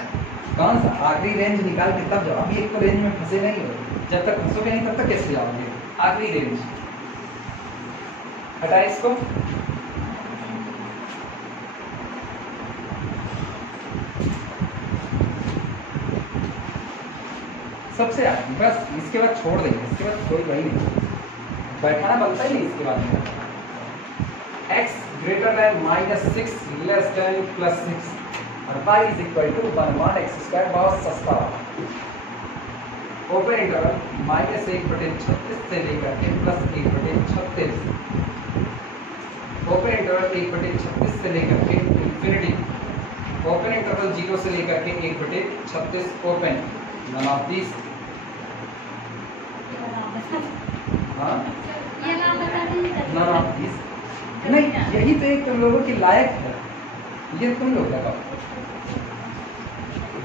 कौन सा आखिरी रेंज निकाल के तब जाओ, अभी एक तो रेंज में फंसे नहीं हो, जब तक फंसोगे नहीं तब तक कैसे जाओगे आखिरी रेंज। हटा इसको, सबसे आगे बस, इसके बाद छोड़ देंगे, इसके बाद कोई वही नहीं, बैठाना बनता ही नहीं इसके बाद में। x greater then -6 less then +6 और y is equal to 1/x²। बहुत सस्ता ओपन इंटरवल -1/36 से लेकर के +1/36, ओपन इंटरवल 1/36 से लेकर के इंफिनिटी, ओपन इंटरवल 0 से लेकर के 1/36 ओपन, नन ऑफ दिस। हाँ नन ऑफ दिस नहीं, यही तो एक तुम लोगों की लायक है, ये तुम लोग लगाओ।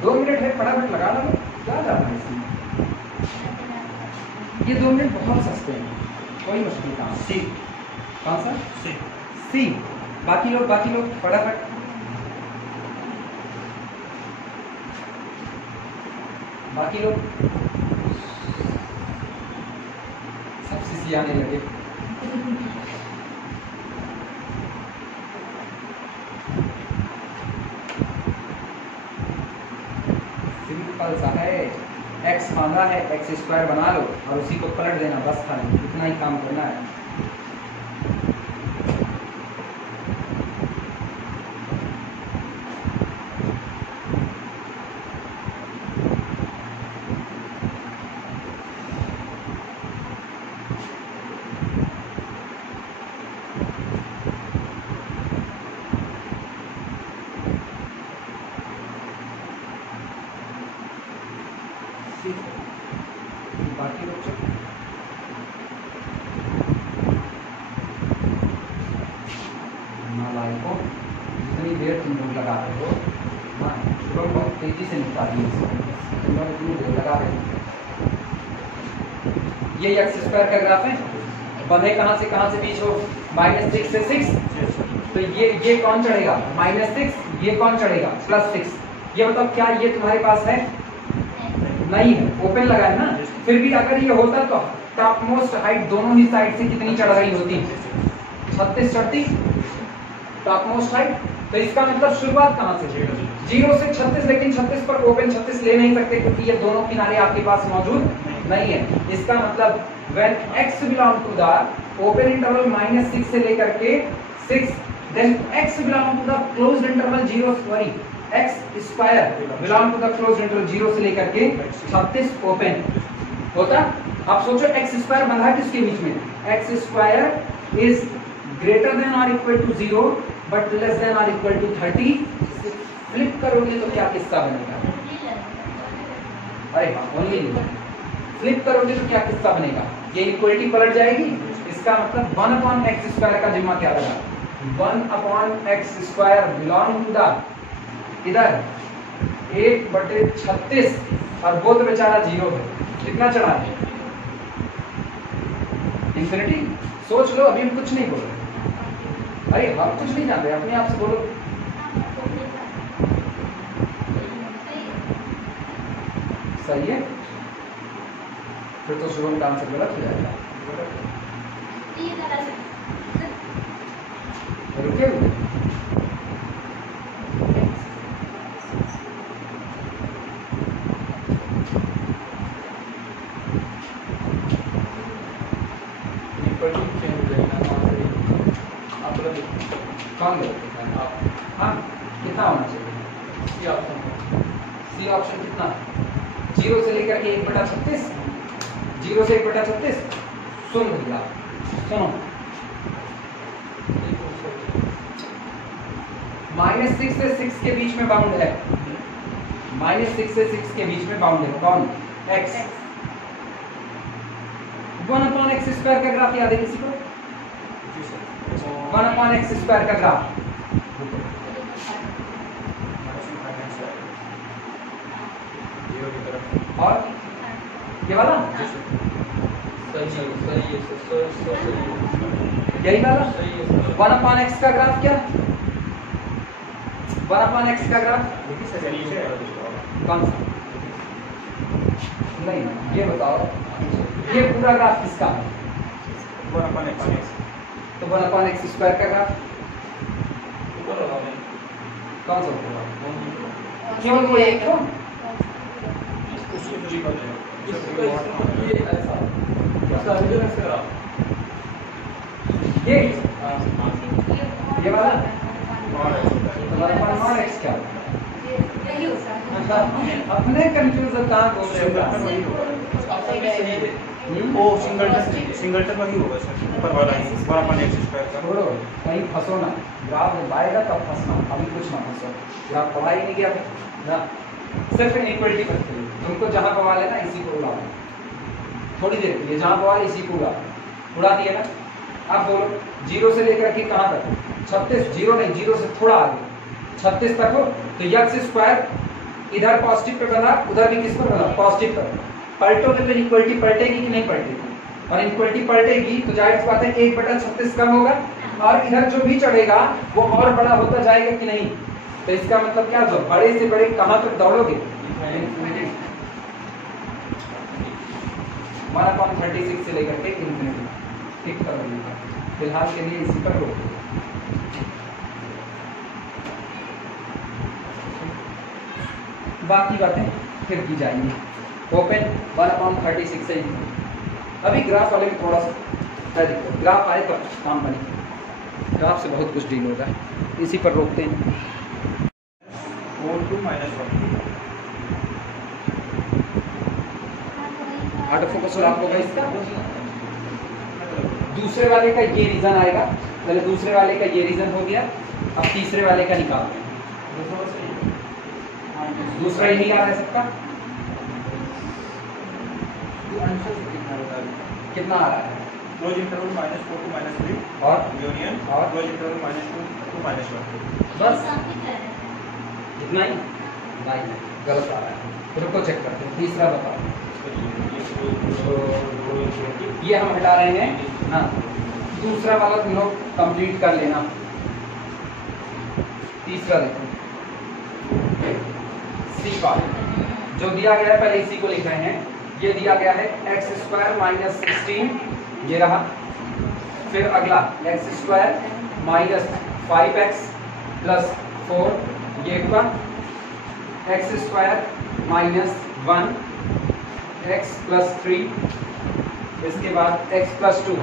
2 मिनट है, फटाफट लगा लो, क्या जाना है इसमें। ये 2 मिनट बहुत सस्ते हैं, कोई मुश्किल काम। सी कौन सा? सी सी। बाकी लोग फटाफट। बाकी लोग सब सिसियाने लगे। सिंपल सा है, x मांगा है, x² बना लो और उसी को पलट देना, बस खाली इतना ही काम करना है। बाकी बच्चों नालायकों, जितनी देर तुम लोग लगा रहे हो, हाँ लोग बहुत तेजी से निपटा दिए इसको, तुम लोग इतनी देर लगा रहे हो। ये x² का ग्राफ है, बंधे कहाँ से बीच हो, -6 से 6, तो ये कौन चढ़ेगा, -6, ये कौन चढ़ेगा, +6। ये मतलब क्या ये तुम्हारे पास है? नहीं है, ओपन लगा है ना। फिर भी अगर ये होता तो टॉप मोस्ट हाइट दोनों ही साइड से कितनी चढ़ रही होती, 36 चढ़ती टॉप मोस्ट हाइट। तो इसका मतलब शुरुआत कहाँ से, 0 से 36, लेकिन 36 पर ओपन 36 ले नहीं सकते क्योंकि ये दोनों किनारे आपके पास मौजूद नहीं है। इसका मतलब when x belong to the open interval -6 से लेकर के 6, then x belong to the closed interval 0, sorry x² belong to the closed interval 0 से लेकर के 36 ओपन होता। अब सोचो x² बंधा किसके बीच में, x² is greater than or equal to 0 but less than or equal to 30। Flip करोगे तो क्या किस्सा बनेगा, अरे ओनली फ्लिप करोगे तो क्या किस्सा बनेगा, ये इक्वलिटी पलट जाएगी। इसका मतलब 1/x² का जिम्मा क्या लगा, 1/x² belong to the इधर 1/36 और वो तो बेचारा 0 है, कितना चढ़ा है, इंफिनिटी। सोच लो, अभी कुछ नहीं बोल रहे, अरे हम कुछ नहीं जान रहे, अपने आप से बोलो। सही है, फिर तो शुभम का आंसर गलत हो जाएगा। रुके कौन गलत है, हाँ कितना होना चाहिए, सी ऑप्शन कितना, 0 से लेकर के 1/36, 0 से 1/36। सुन भैया सुनो, -6 से 6 के बीच में बाउंड है, -6 से 6 के बीच में बाउंड है कौन, x। 1/x² का ग्राफ याद है किसी को, 1/x² का ग्राफ और ये वाला यही वाला 1/x का ग्राफ, क्या 1/x का ग्राफ कौन सा, नहीं ये बताओ, ये पूरा ग्राफ किसका है, 1/x। तो 1/x² का ग्राफ कौन सा होगा, केवल वो एक हो, इसका ये ऐसा इसका रिजल्ट करा ये हाँ ये वाला और तुम्हारा पर नॉन एक्स क्या यही होता है। अपने कंफ्यूजन कहाँ घूम रहे हो सिंगलटन वही होगा। ऑप्शन में ये वो सिंगलटन वही होगा सर, ऊपर वाला ही 1/x² का। छोड़ो कहीं फंसो ना, ग्राफ आएगा तब फंसना, अभी कुछ ना फंसो। ग्राफ पढ़ा ही नहीं किया ना, सिर्फ इनइक्वालिटी पर खेलो। तुमको जहाँ बवाल है ना इसी को उड़ाओ, थोड़ी देर के लिए जहाँ बवाल है इसी को उड़ा दिया ना। अब बोलो 0 से लेकर के कहाँ तक? 36, 0 नहीं, 0 से थोड़ा आगे 36 तक हो तो यक्स स्क्वायर इधर पॉजिटिव पे बना, उधर भी किस पर बना? पॉजिटिव पर। पलटोगे तो इनइक्वालिटी पलटेगी कि नहीं पलटेगी? और इनइक्वालिटी पलटेगी तो जाहिर सी बात है 1/36 कम होगा, और इधर जो भी चढ़ेगा वो और बड़ा होता जाएगा कि नहीं? तो इसका मतलब क्या होगा? बड़े से बड़े कहाँ तक दौड़ोगे? 1/36 से लेकर के इन्फिनिटी ठीक कर दीजिएगा। फिलहाल के लिए इसी पर रोक। बाकी बातें फिर की जाएंगी। ओपन 1/36 से अभी ग्राफ वाले में थोड़ा सा ग्राफ आए पर काम बने, ग्राफ से बहुत कुछ डील होगा, इसी पर रोकते हैं। 4 to -1 ऑटो फोकस लॉक होगा इसका। दूसरे वाले का ये रीजन आएगा, पहले दूसरे वाले का ये रीजन हो गया, अब तीसरे वाले का निकालते हैं। दूसरा ही नहीं आ रहा है सबका, कितना आ रहा है? क्लोज इंटरवल -4 to -3 और यूनियन और क्लोज इंटरवल -2 to -1। बस इतना ही? नहीं, गलत आ रहा है। रुको चेक करते हैं, तीसरा बताओ। ये हम हटा रहे हैं हाँ, दूसरा वाला तुम लोग कंप्लीट कर लेना। तीसरा देखो सी पार्ट जो दिया गया है, पहले इसी को लिख रहे हैं। ये दिया गया है x² - 16, ये रहा। फिर अगला x² - 5x + 4, ये हुआ। x² - 1 x + 3, इसके बाद x + 2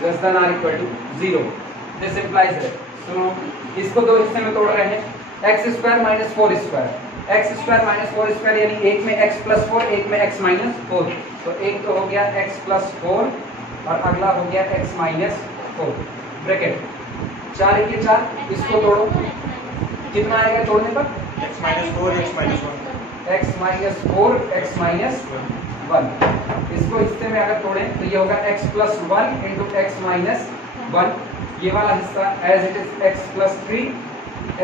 < > 0। दिस इम्प्लाइज है, सुनो इसको दो हिस्से में तोड़ रहे हैं। x² - 4² x² - 4² यानी एक में x + 4, एक में x - 4। तो एक तो हो गया x + 4 और अगला हो गया x - 4 ब्रैकेट 4 × 4, इसको तोड़ो, कितना आएगा तोड़ने पर? x -4 x -1 x - 4 x - 1। इसको हिस्से में अगर तोड़ें तो ये होगा x + 1 × x - 1। ये वाला हिस्सा as it is x + 3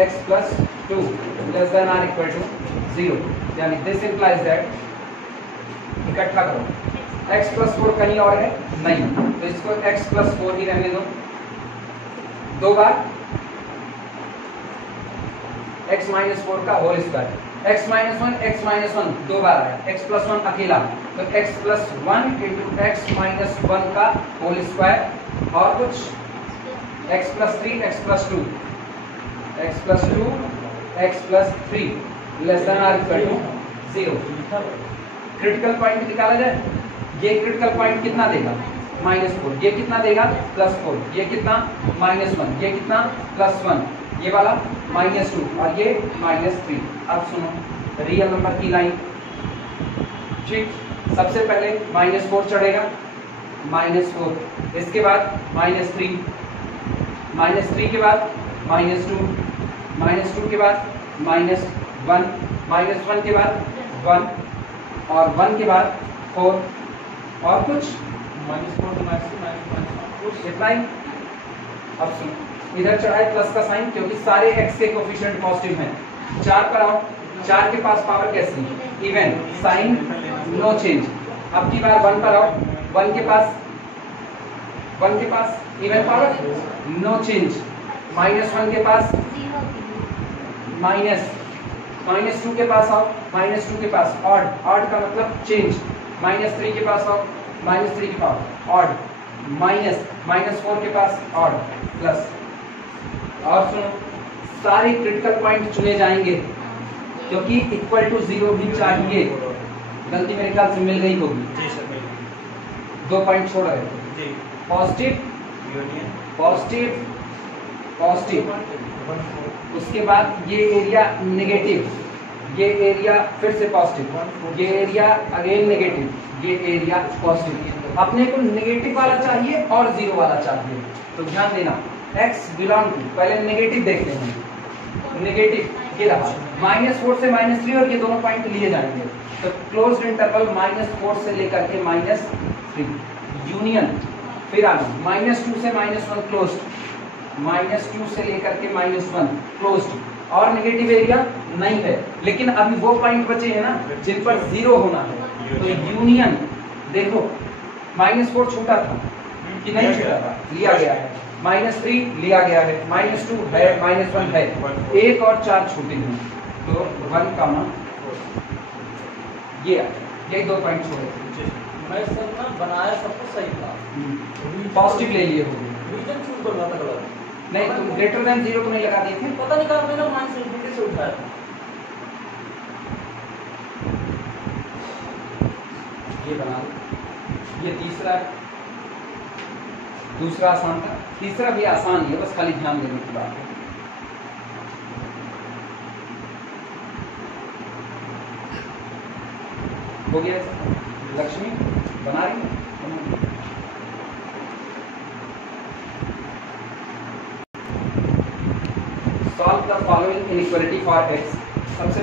x + 2 < = 0। यानी दिस इंप्लाइज दैट, इकट्ठा करो, x + 4 कहीं और है नहीं, तो इसको x + 4 ही रहने दो। दो बार x - 4 का होल स्क्वायर, x - 1 x - 1 दो बार आया, x + 1 अकेला, तो x + 1 × x - 1 का होल स्क्वायर। और कुछ x + 3 x + 2 x + 2 x + 3 < <0। Critical point निकाला जाए, ये क्रिटिकल पॉइंट कितना देगा? -4, ये कितना देगा? +4, ये कितना? -1, ये कितना? +1, ये वाला -2 और ये -3। अब सुनो रियल नंबर की लाइन, ठीक। सबसे पहले -4 चढ़ेगा, -4, इसके बाद -3, -3 के बाद -2, -2 के बाद -1, -1 के बाद 1 और 1 के बाद 4 और कुछ -4 -2 इतना ही। अब सुनो इधर चढ़ा है प्लस का साइन, क्योंकि सारे x के कोफिशिएंट पॉजिटिव हैं। 4 पर आओ, 4 के पास पावर कैसी? Even, sign no change. अब की बार 1 पर आओ, 1 के पास इवन पावर नो चेंज। -1 के पास -2 के पास आओ, -2 के पास ऑड, ऑड का मतलब चेंज। -3 के पास आओ, -3 के पास ऑड, -4 के पास ऑड, प्लस। और सुनो सारे क्रिटिकल पॉइंट चुने जाएंगे, क्योंकि = 0 भी चाहिए। गलती मेरे ख्याल से मिल गई होगी। जी सर मिल गई। 2 पॉइंट छोड़ रहे थे। जी पॉजिटिव यूनियन पॉजिटिव पॉजिटिव, उसके बाद ये एरिया नेगेटिव, ये एरिया फिर से पॉजिटिव, ये एरिया अगेन नेगेटिव, ये एरिया पॉजिटिव। अपने को नेगेटिव वाला चाहिए और जीरो वाला चाहिए, तो ध्यान देना x बिलोंग टू, पहले नेगेटिव देखते हैं। नेगेटिव ये रहा -4 से -3 और ये दोनों पॉइंट लिए जाएंगे, तो क्लोज्ड इंटरवल -4 से लेकर के -3 यूनियन, फिर आगे -2 से -1 क्लोज्ड, -2 से लेकर के -1 क्लोज्ड, और नेगेटिव एरिया नहीं है, लेकिन अभी वो पॉइंट बचे हैं ना जिन पर जीरो होना है, तो यूनियन देखो -4 छूटा था कि नहीं छूटा था, लिया गया है, -3 लिया गया है, -2 है, -1 है, 1 और 4 छूटे हैं, तो 1, ये 2 पॉइंट छोड़े थे। मैं सर ना बनाया सब कुछ सही था, पॉजिटिव ले लिए होंगे, रीजन चूज कर रहा था गलत। नहीं तुम ग्रेटर देन 0 तो नहीं लगा दिए थे। पता नहीं कहा मैंने माइनस इन्फिनिटी से उठाया था। ये बना लो, ये दूसरा आसान था, तीसरा भी आसान ही है, बस खाली ध्यान देने की बात है। हो गया लक्ष्मी बना रही है? Solve the following inequality for x। सबसे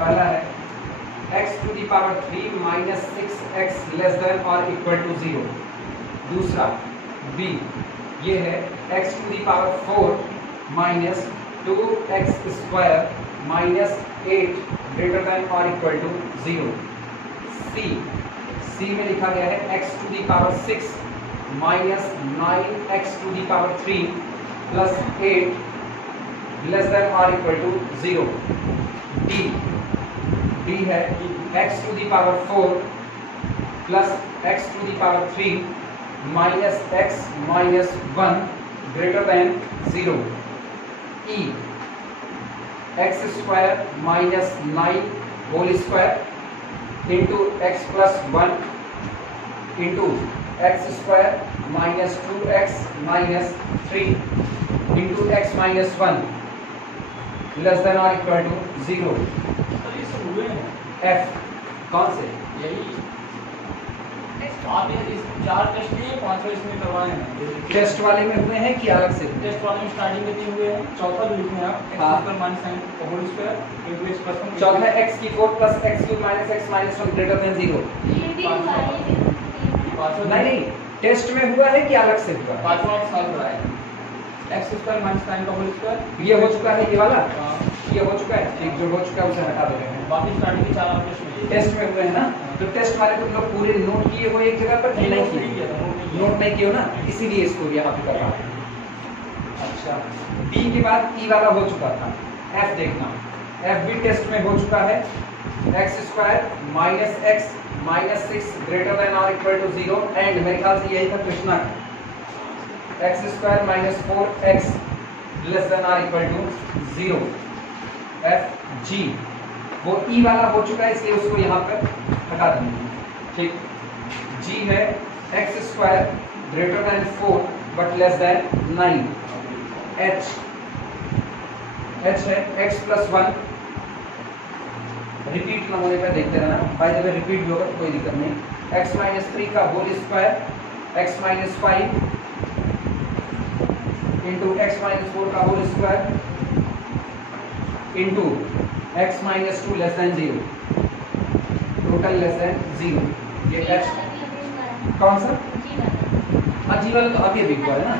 पहला है x to the power 3 minus 6x less than or equal to 0। दूसरा b, ये है x to the power 4 minus 2x square minus 8 greater than or equal to 0। c में लिखा गया है x to the power 6 minus 9x to the power 3 plus 8 less than or equal to 0। d है x to the power 4 plus x to the power 3 minus x minus 1 greater than 0। e x square minus 9 whole square into x plus 1 into x square minus 2x minus 3 into x minus 1 less than or equal to 0। Sir ये सब हुए हैं, f कौन से? यही आप इस 4 test लिए 500 इसमें करवाए हैं। टेस्ट वाले में हुए हैं कि अलग से? टेस्ट वाले में स्टार्टिंग में 3 हुए हैं, चौथा भी लिखने आप हाँ। x square minus 9 whole square into x plus 1। चौथा x की 4 plus x cube minus x minus 1 greater than 0। ये भी हुआ है। नहीं टेस्ट में हुआ है कि अलग से हुआ है? पांचवा सॉल्व कराया x स्क्वायर माइनस 9 का होल स्क्वायर। ये हो चुका है, ये वाला हाँ। ये हो चुका है, ठीक, जो हो चुका है उसे हटा दे रहे हैं। बाकी स्टार्टिंग के 4 आप टेस्ट में टेस्ट में हुए हैं ना, तो टेस्ट वाले तुम लोग पूरे नोट किए हो एक जगह पर कि नहीं किए? नोट नहीं किए हो ना, इसीलिए इसको यहाँ पे कर रहा हूँ। अच्छा, B के बाद E वाला हो चुका था। F देखना, F भी टेस्ट में हो चुका है, x square minus x minus 6 greater than और इक्वल टू 0 एंड मेरे ख्याल से यही था कृष्णा का, x square minus 4x less than और इक्वल टू 0। F G वो E वाला हो चुका है, इसलिए उसको यहाँ पर हटा देंगे, ठीक। G है x square greater than 4 but less then 9। H है x प्लस 1, रिपीट ना होने पर देखते रहना, बाय द वे रिपीट भी होगा तो कोई दिक्कत नहीं। x माइनस 3 का whole square x minus 5 into x minus 4 का whole square into x minus 2 less than 0, total less than 0। ये x कौन सा? जी वाला तो अभी हुआ है ना,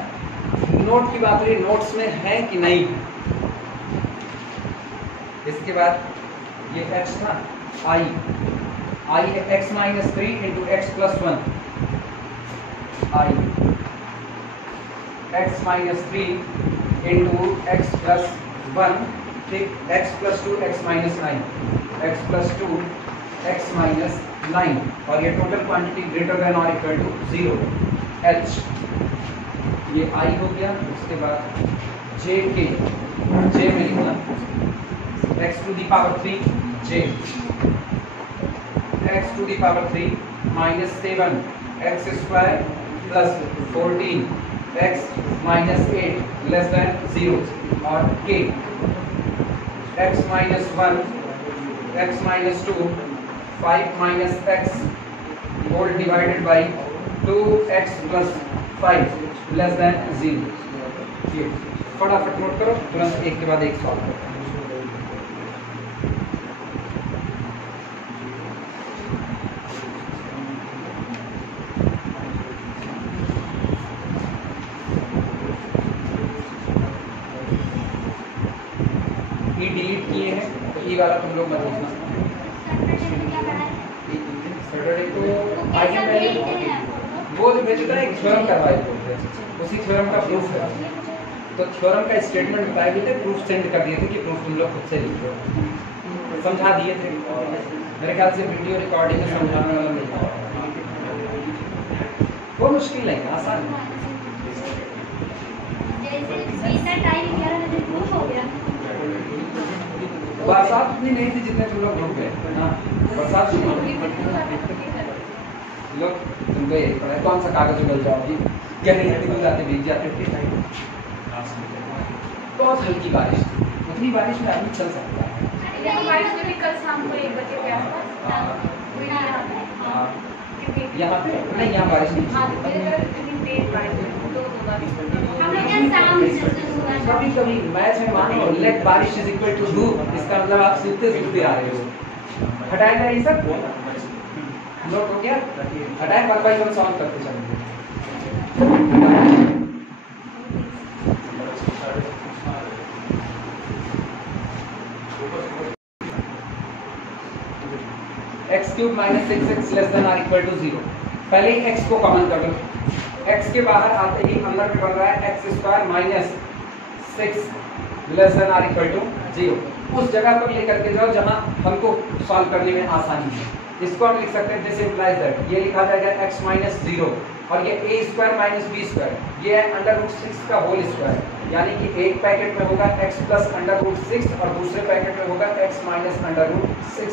नोट की बात रही, नोट्स में है कि नहीं। इसके बाद ये x ना I है x minus 3 into x plus 1 I x minus 3 into x plus 1, ठीक, x plus 2 x minus 9 x plus 2 x minus 9 और ये टोटल क्वांटिटी ग्रेटर देन और इक्वल टू 0। H ये I हो गया, उसके बाद J में लिखना x to the power 3 J x to the power 3 minus 7 x square plus 14 x minus 8 less than 0 और k x minus 1 x minus 2 5 minus x whole divided by 2x plus 5 less than 0। ये फटाफट note करो, तुरंत एक के बाद एक solve करो। ई डिलीट किए हैं तो ई वाला तुम लोग मत लिखना। सैटरडे को आगे पहले वो भेजता है, एक थ्योरम करवाए थे, उसी थ्योरम का प्रूफ है। तो थ्योरम का स्टेटमेंट बताए भी थे, प्रूफ सेंड कर दिए थे कि प्रूफ तुम लोग खुद से लिखो, समझा दिए थे। मेरे ख्याल से वीडियो रिकॉर्डिंग में समझाने वाला नहीं, वो मुश्किल नहीं, आसान है। बरसात इतनी नहीं थी जितने तुम लोग रुक गए। हाँ, बरसात लोग तुम गए, कौन सा कागज उगल जाओ जी, क्या नहीं निकल जाते, भीग जाते। बहुत हल्की बारिश, उतनी बारिश में आदमी चल सकता है। बारिश में भी कल शाम को 1 बजे के आसपास यहाँ पे नहीं, यहाँ बारिश नहीं। कभी कभी मैच में मान लो लेट बारिश इज इक्वल टू डू, इसका मतलब आप सीखते सीखते आ रहे हो। हटाएगा ये सब नोट हो गया, हटाए 1 by 1 सॉल्व करते चलेंगे। X cube minus 6x less than or equal to 0। पहले ही x को कॉमन कर लो, x के बाहर आते ही अंदर में बन रहा है x square minus 6 less than or equal to 0। उस जगह पर लेकर के जाओ जहां हमको सॉल्व करने में आसानी है। इसको हम लिख सकते हैं दिस इंप्लाइज दैट, ये लिखा जाएगा x माइनस 0 और ये a square minus b square, ये है अंडर रूट 6 का होल स्क्वायर, यानी कि एक पैकेट में होगा x प्लस अंडर रूट 6 और दूसरे पैकेट में होगा x minus under root 6।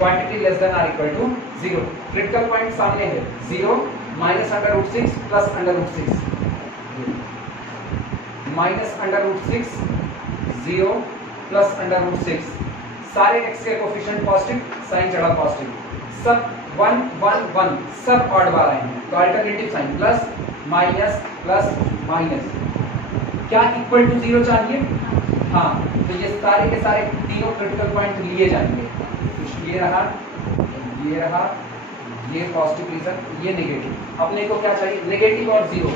Quantity less than or equal to 0। Critical point सामने है, 0 minus under root 6 plus under root 6, minus under root 6 0 plus under root 6। सारे x के कोफिशिएंट पॉजिटिव, साइन चढ़ा positive, सब 1 1 1 सब ऑड बार आए हैं, तो alternative sign plus minus plus minus. क्या इक्वल टू 0 चाहिए? हाँ, तो ये सारे के सारे तीनों क्रिटिकल पॉइंट लिए जाएंगे। ये रहा, ये रहा, ये पॉजिटिव रीजन, ये नेगेटिव। अपने को क्या चाहिए? नेगेटिव और 0।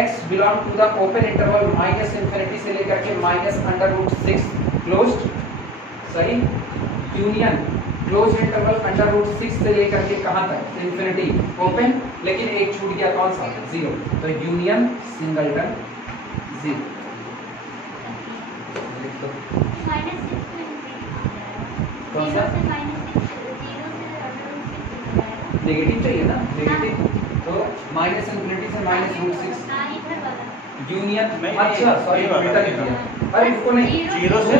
x belong to the open interval minus infinity से लेकर के माइनस अंडर रूट 6 क्लोज्ड, सही, union close interval under root 6 से लेकर के कहां तक? इन्फिनिटी, ओपन, लेकिन एक छूट गया, कौन सा? 0। तो यूनियन सिंगलटन 0। कौन सा? नेगेटिव चाहिए ना, नेगेटिव, तो माइनस इन्फिनिटी से माइनस रूट 6 यूनियन। अच्छा सॉरी, उल्टा लिख दिया। अरे इसको नहीं, 0 से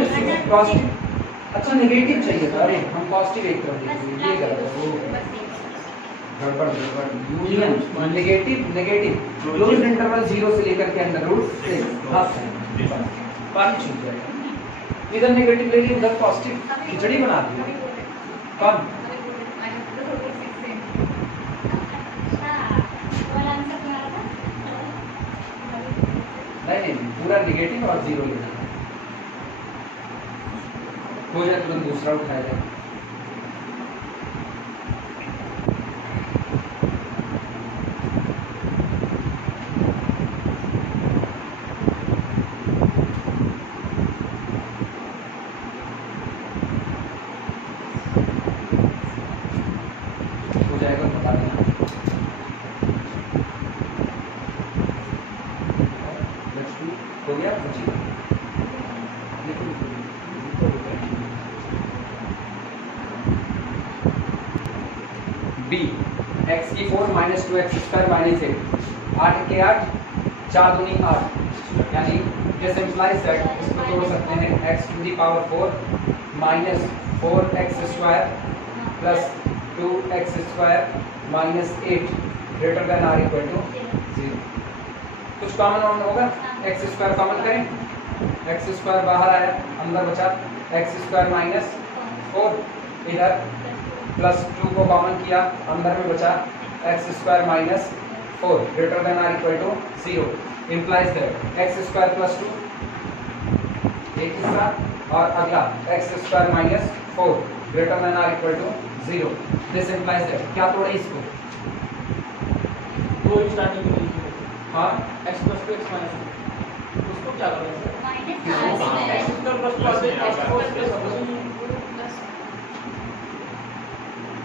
पॉजिटिव, अच्छा नेगेटिव चाहिए था, अरे हम पॉजिटिव एक कर दिए, ये गलत, गड़बड़ गड़बड़। Union negative negative closed interval 0 से लेकर के अंडर रूट 6 हाफ पानी छूट जाएगा। इधर नेगेटिव ले लिए, उधर पॉजिटिव, खिचड़ी बना दी। कौन? नहीं, पूरा नेगेटिव और 0 लेना हो जाए, तुरंत दूसरा उठाया जाए। हो जाएगा, बता देना। हो गया बी एक्स की 4 माइनस 2x स्क्वायर माइनस 8, 8 के 8, 4 दूनी 8, यानी दिस इंप्लाइज दैट, इसको तोड़ सकते हैं x to the power 4 minus 4x square plus 2x square minus 8 greater than or equal to 0। कुछ कॉमन होगा, x स्क्वायर कॉमन करें, x स्क्वायर बाहर आया, अंदर बचा x स्क्वायर माइनस 4, इधर प्लस 2 को कॉमन किया, अंदर में बचा x square minus 4 greater than or equal to 0। implies that x square plus 2 एक हिस्सा और अगला x square minus 4 greater than or equal to 0। This implies that क्या तोड़े इसको, तो स्टार्टिंग में लिखिए हाँ x प्लस 2 x माइनस 2, उसको क्या करेंगे minus x square plus plus x four plus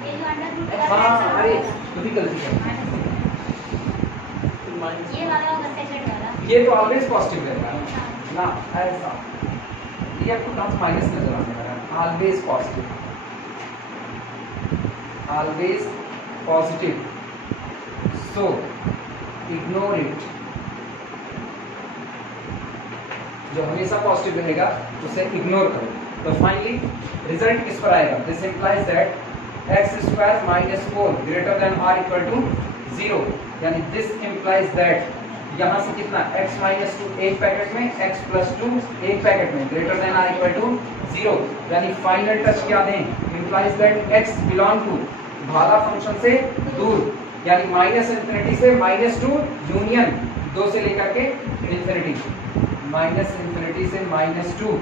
ये जो अंडर रूट हाँ, अरे खुद ही गलती है, माइनस ये वाला होगा सेकंड वाला। ये तो ऑलवेज पॉजिटिव रहेगा ना, ऐसा ये आपको टर्म्स माइनस नजर आने वाला है, always positive, always positive, so ignore it. जो हमेशा पॉजिटिव रहेगा उसे इग्नोर करो। तो फाइनली रिजल्ट किस पर आएगा, this implies that x square minus 4 greater than or equal to 0, यानी दिस इंप्लाइज दैट यहाँ से कितना x माइनस 2 एक पैकेट में, x प्लस 2 एक पैकेट में, greater than or equal to 0, यानी फाइनल टच क्या दें, implies that x belong to भाला फंक्शन से दूर, यानी माइनस इंफिनिटी से माइनस 2 यूनियन 2 से लेकर के इंफिनिटी, माइनस इंफिनिटी से minus 2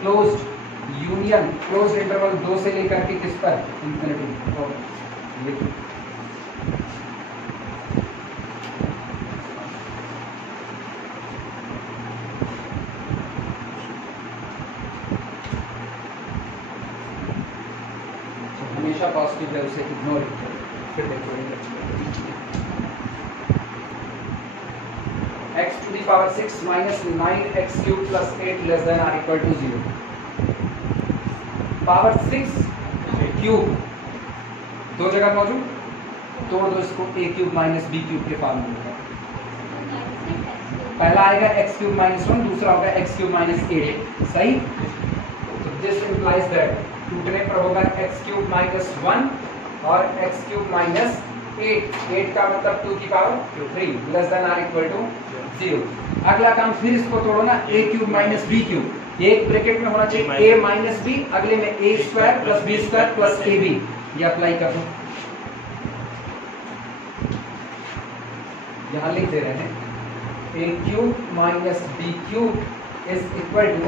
closed union close interval 2 से लेकर के किस पर, इंफिनिटी। तो लिखिए हमेशा पॉजिटिव है उसे इग्नोर करो। फिर देखो x to the power 6 minus 9x cube plus 8 less than or equal to 0। Power 6 cube दो जगह मौजूद, तोड़ दो इसको, a cube minus b cube के फॉर्मूले में। पहला आएगा x क्यूब माइनस 1, दूसरा होगा x क्यूब माइनस 8, सही। तो दिस इंप्लाइज दैट टूटने पर होगा x क्यूब माइनस 1 और x क्यूब माइनस 8 का मतलब 2 की power 3 less than or equal to 0। अगला काम फिर इसको तोड़ो ना, a cube minus b cube, एक ब्रैकेट में होना चाहिए a माइनस b, अगले में a square plus b square plus ab, ये अप्लाई कर दो। यहां लिख दे रहे हैं a cube minus b cube is equal to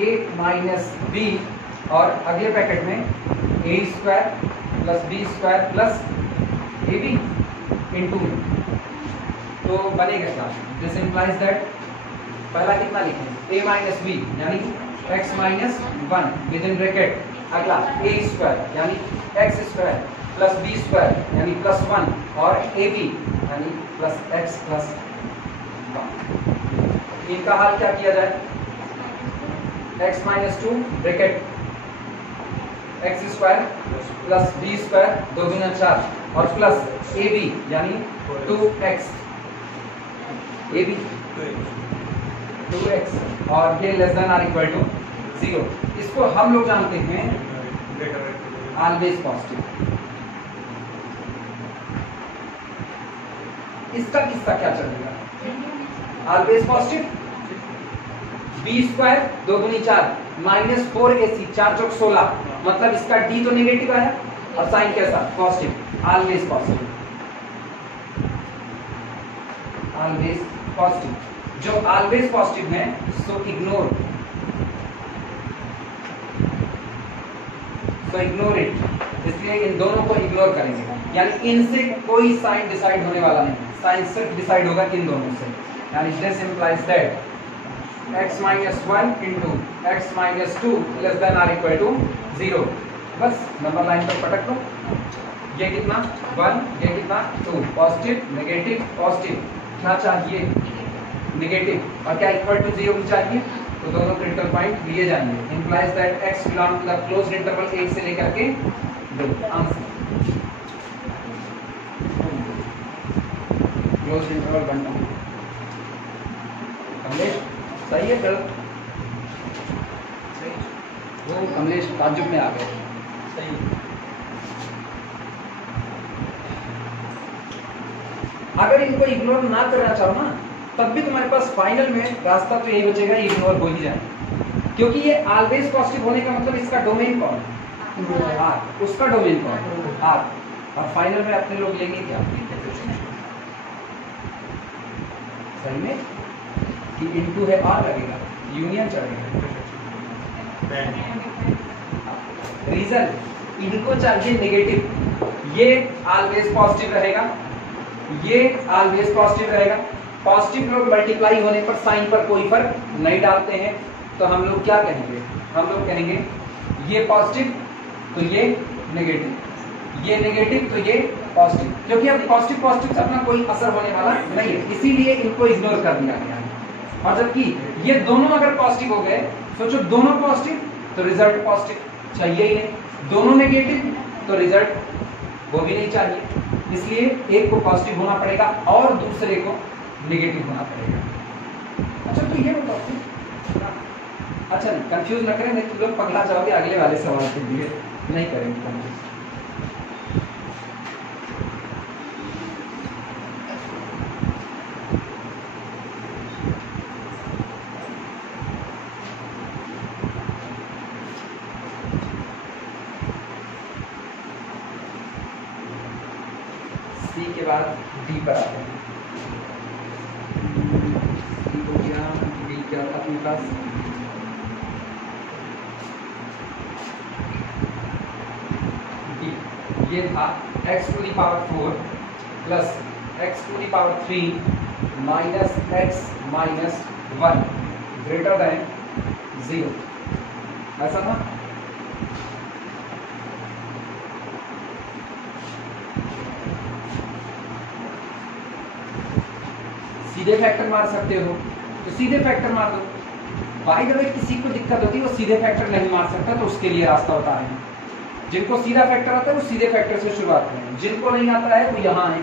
a minus b, और अगले पैकेट में a square plus b square plus ab into, तो बनेगा क्या, दिस इंप्लाइज दैट पहला कितना लिखें a माइनस बी यानी x minus 1 with in bracket, अगला a स्क्वायर यानी x square plus b square यानी प्लस 1 और ab यानी प्लस x प्लस 1। इनका हल क्या किया जाए, x minus 2 bracket x square plus b square 2 गुना 4 और प्लस ab यानी 2x, ab 2x और ये less than or equal to 0। इसको हम लोग जानते हैं ऑलवेज पॉजिटिव। इसका किस्सा क्या चलेगा, ऑलवेज पॉजिटिव, बी स्क्वायर 2 गुनी 4 माइनस 4ac 4 चौक 16, मतलब इसका d तो नेगेटिव आया और साइन कैसा, positive, always positive, always positive. जो ऑलवेज पॉजिटिव है सो इग्नोर इट, इसलिए इन दोनों को इग्नोर करेंगे, यानी इनसे कोई साइन डिसाइड होने वाला नहीं, साइन सिर्फ डिसाइड होगा इन दोनों से, यानी this implies that x minus 1 into x minus 2 less than or equal to 0। बस नंबर लाइन पर पटक दो, ये कितना 1, ये कितना 2, पॉजिटिव नेगेटिव पॉजिटिव, क्या चाहिए नेगेटिव, और क्या इक्वल टू 0 चाहिए, तो दोनों क्रिटिकल पॉइंट दिए जाएंगे। Implies that x belong to the closed interval 1 से लेकर के 2, आंसर क्लोज्ड इंटरवल बनना। कमलेश सही है, गलत, वो कमलेश ताज्जुब में आ गए, सही। अगर इनको इग्नोर ना करना चाहो ना, तब भी तुम्हारे पास फाइनल में रास्ता तो यही बचेगा, इग्नोर हो ही जाए, क्योंकि ये ऑलवेज पॉजिटिव होने का मतलब इसका डोमेन कौन है, आर, उसका डोमेन कौन है, आर, और फाइनल में अपने लोग लेंगे क्या, सही में कि इनटू है आर लगेगा, यूनियन चढ़ेगा। रिजल्ट इनको चाहिए नेगेटिव, ये ऑलवेज पॉजिटिव रहेगा, ये ऑलवेज पॉजिटिव रहेगा। पॉजिटिव लोग मल्टीप्लाई होने पर साइन पर कोई फर्क नहीं डालते हैं, तो हम लोग क्या कहेंगे, हम लोग कहेंगे ये पॉजिटिव तो ये नेगेटिव, ये नेगेटिव तो ये पॉजिटिव, क्योंकि अब पॉजिटिव पॉजिटिव से अपना कोई असर होने वाला नहीं है, इसीलिए इनको इग्नोर कर दिया गया है। और जबकि ये दोनों अगर पॉजिटिव हो गए, सोचो दोनों पॉजिटिव तो रिजल्ट पॉजिटिव चाहिए ही नहीं, दोनों नेगेटिव तो रिजल्ट वो भी नहीं चाहिए, इसलिए एक को पॉजिटिव होना पड़ेगा और दूसरे को नेगेटिव होना पड़ेगा। अच्छा तो ये बताओ, अच्छा कंफ्यूज ना करें, नहीं तुम लोग पगला जाओगे अगले वाले सवाल के लिए, नहीं करेंगे कंफ्यूज। सी के बाद डी पर आते हैं। सी हो गया, डी क्या था अपने पास, डी ये था x to the power 4 plus x to the power 3 minus x minus 1 greater than 0, ऐसा था। सीधे फैक्टर मार सकते हो तो सीधे फैक्टर मार दो, बाई द वे किसी को दिक्कत होती है वो सीधे फैक्टर नहीं मार सकता, तो उसके लिए रास्ता बता रहे हैं। जिनको सीधा फैक्टर आता है वो सीधे फैक्टर से शुरुआत करें, जिनको नहीं आता है वो यहाँ है।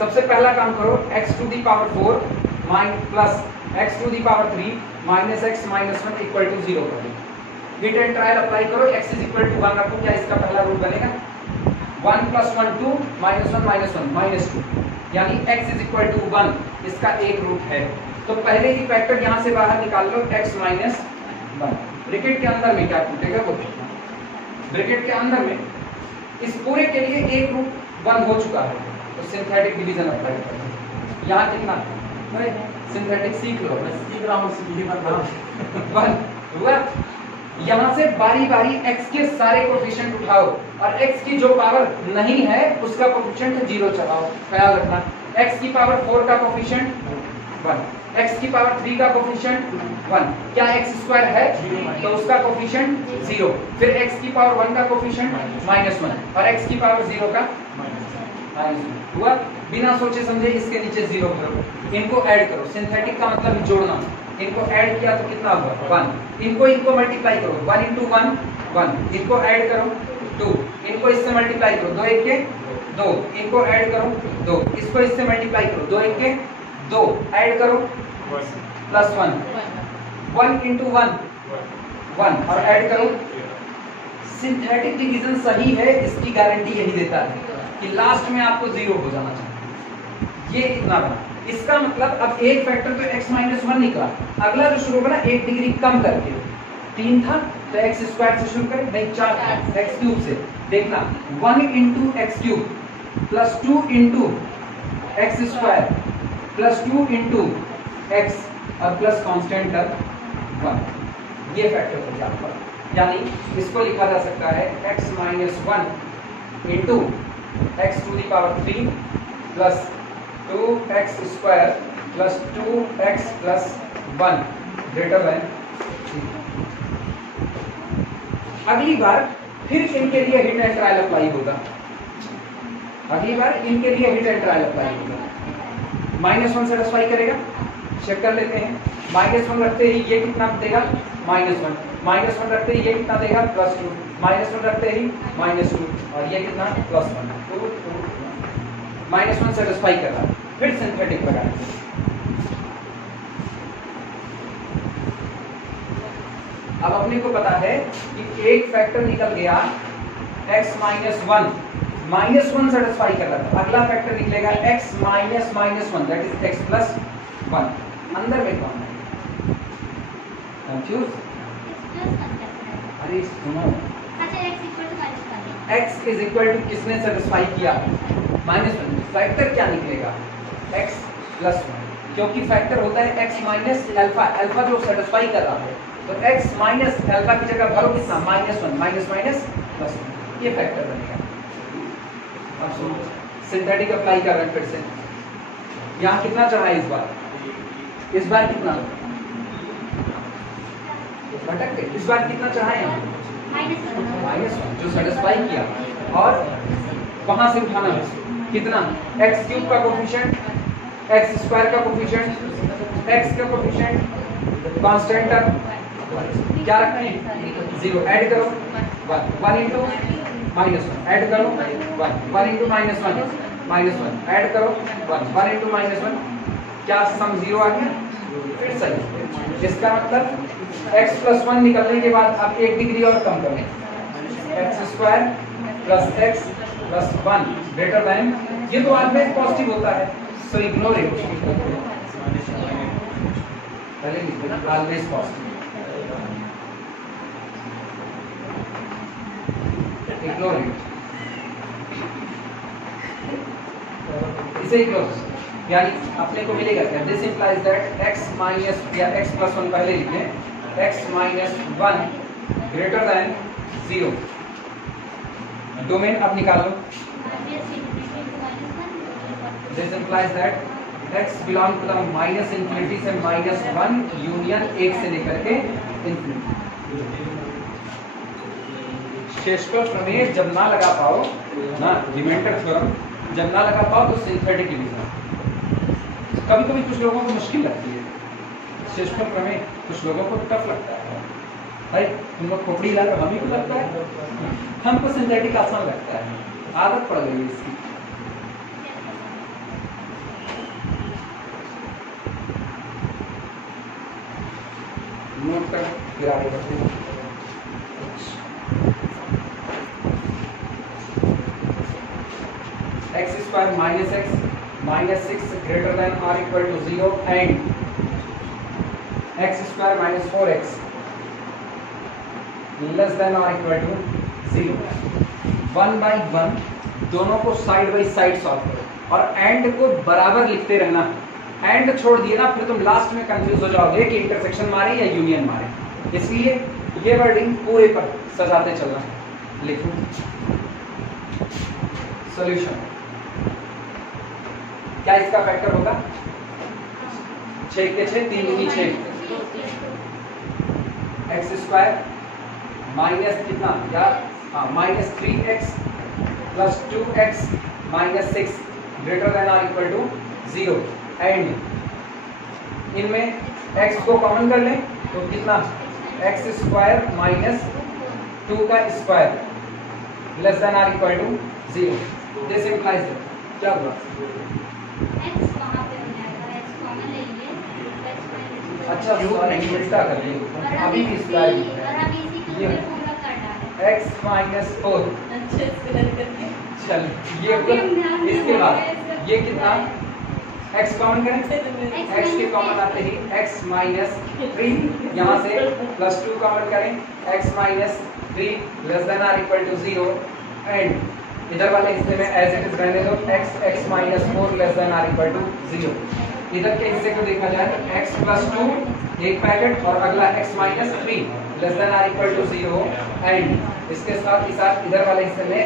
सबसे पहला काम करो, x to the power 4 plus x to the power 3 minus x minus 1 equal to 0 करो। हिट एंड ट्रायल अप्लाई करो, x इज इक्वल टू 1 रखो, क्या इसका पहला रूल बनेगा 1 प्लस 1 2 माइनस 1 माइनस 1 माइनस 2, यानी x इज इक्वल टू 1, इसका एक रूट है। तो पहले ही फैक्टर यहाँ से बाहर निकाल लो, x माइनस 1, ब्रैकेट के अंदर में क्या टूटेगा वो, ब्रैकेट के अंदर में इस पूरे के लिए एक रूट 1 हो चुका है, तो सिंथेटिक डिवीजन अप्लाई करो। यहाँ कितना, अरे सिंथेटिक सीख लो, मैं सीख रहा हूँ 1 हुआ। यहाँ से बारी बारी x के सारे कोफिशिएंट उठाओ और x की जो पावर नहीं है उसका कोफिशिएंट 0 चलाओ। ख्याल रखना, x की पावर 4 का कोफिशिएंट 1, x की पावर 3 का कोफिशिएंट 1, क्या x स्क्वायर है तो उसका कोफिशिएंट 0, फिर x की पावर 1 का कोफिशिएंट -1 और x की पावर 0 का -1 हुआ। बिना सोचे समझे इसके नीचे 0 करो, इनको ऐड करो, सिंथेटिक का मतलब जोड़ना, इनको ऐड किया तो कितना होगा 1, इनको मल्टीप्लाई करो 1 इंटू 1 1, इनको ऐड करो 2, इनको इससे मल्टीप्लाई करो 2 1 के 2, इनको ऐड करो 2, इसको इससे मल्टीप्लाई करो 2 1 के 2, ऐड करो प्लस 1 1 इंटू 1 1 और ऐड करो। सिंथेटिक डिवीजन सही है, इसकी गारंटी यही देता है कि लास्ट में आपको 0 हो जाना चाहिए, ये इतना बना। इसका मतलब अब एक फैक्टर तो x माइनस 1 निकला, अगला जो शुरू होगा ना 1 डिग्री कम करके, 3 था तो x स्क्वायर से शुरू करें, नहीं 4 था x क्यूब से, देखना 1 into x cube plus 2 into x square plus 2 into x और प्लस कॉन्स्टेंट टर्म 1, ये फैक्टर हो जाता है। यानी इसको लिखा जा सकता है x minus 1 into x to the power 3 plus 2x square plus 2x plus 1 greater than 3। अगली बार फिर इनके लिए हिट एंड ट्रायल अप्लाई होगा, अगली बार इनके लिए हिट एंड ट्रायल अप्लाई होगा। -1 सेटिस्फाई करेगा, चेक कर लेते हैं। -1 रखते ही ये कितना देगा -1, -1 रखते ही ये कितना देगा +2, -1 रखते ही -2 और ये कितना +1, 2 2 -1 सेटिस्फाई कर रहा है। फिर सिंथेटिक लगाएंगे, अब अपने को पता है कि एक फैक्टर निकल गया x माइनस 1 -1 सेटिस्फाई कर रहा था, अगला फैक्टर निकलेगा x minus -1 that is x plus 1। अंदर में कौन है? कंफ्यूज? अरे सुनो, x इज इक्वल टू किसने सेटिस्फाई किया? -1। फैक्टर क्या निकलेगा? x प्लस 1, क्योंकि फैक्टर होता है x माइनस अल्फा, अल्फा जो सेटिस्फाई कर रहा है, तो x माइनस अल्फा की जगह भरो कितना? -1 माइनस प्लस 1, ये फैक्टर बनेगा। अब सुनो, सिंथेटिक अप्लाई कर रहे हैं फिर से। यहाँ कितना चढ़ा है इस बार? इस बार कितना भटक गए? इस बार कितना चढ़ा है? -1 जो सेटिस्फाई किया, और वहां से उठाना है कितना? x क्यूब का कोफिशिएंट, x स्क्वायर का कोफिशिएंट, x का कोफिशिएंट कांस्टेंट टर्म क्या रखते हैं? 0 ऐड करो 1 इंटू -1 ऐड करो 1 इंटू -1 ऐड करो 1 इंटू -1, क्या सम 0 आ गया? फिर सही। इसका मतलब x प्लस 1 निकलने के बाद अब 1 डिग्री और कम करें, x square plus x plus 1 greater then, ये तो ऑलवेज पॉजिटिव होता है, सो इग्नोर इट। पहले लिख देना ऑलवेज पॉजिटिव, इग्नोर इट, इसे इग्नोर, यानी अपने को मिलेगा क्या? This implies that x minus या x प्लस 1 पहले लिख लें, x minus 1 greater than 0। Domain अब निकालो। This implies that x belong to the minus infinity से -1 यूनियन 1 से लेकर के इंफिनिटी। शेषफल प्रमेय जब ना लगा पाओ ना, रिमाइंडर थ्योरम जब ना लगा पाओ तो सिंथेटिक डिवीजन कभी कभी कुछ लोगों को मुश्किल लगती है। शेषफल प्रमेय कुछ लोगों को टफ लगता है, अरे तुम लोग खोपड़ी ला रहे हो, हम ही को लगता है, हमको सिंथेटिक आसान लगता है, आदत पड़ गई इसकी। नोट कर फिर आगे बढ़ते हैं। x square minus x minus 6 greater than और equal to 0 and x square minus 4x less than और इक्वल टू 0। 1 बाई 1 दोनों को साइड बाई साइड सॉल्व करो और एंड को बराबर लिखते रहना। एंड छोड़ दिए ना, फिर तुम लास्ट में कंफ्यूज हो जाओगे कि इंटरसेक्शन मारे या यूनियन मारे, इसलिए ये वर्डिंग पूरे पर सजाते चलना। लिखो सॉल्यूशन। क्या इसका फैक्टर होगा? 6 के 6 3 दूनी 6, एक्स स्क्वायर माइनस कितना या minus 3x plus 2x minus 6 greater than और इक्वल टू 0 एंड इनमें x को कॉमन कर लें तो कितना? एक्स स्क्वायर माइनस 2 का स्क्वायर लेस देन और इक्वल टू 0। दिस इंप्लाइज क्या हुआ? x वहां पे हो जाएगा, x कॉमन ले लिए, अच्छा सॉरी उल्टा कर लिए, अभी भी स्क्वायर और अभी इसी को ये पूरा कर डालें। x माइनस 4, अच्छे से करके चल ये इसके बाद ये कितना? x कॉमन करें, x के कॉमन आते ही x माइनस 3 यहाँ से प्लस 2 कॉमन करें, x माइनस 3 लेस देन और इक्वल टू 0 एंड इधर वाले हिस्से में एज इट इज रहने दो, x माइनस 4 लेस देन और इक्वल टू 0। इधर के हिस्से को देखा जाए तो x प्लस 2 एक पैकेट और अगला x माइनस 3 लेस देन और इक्वल टू 0 एंड इसके साथ ही साथ इधर वाले हिस्से में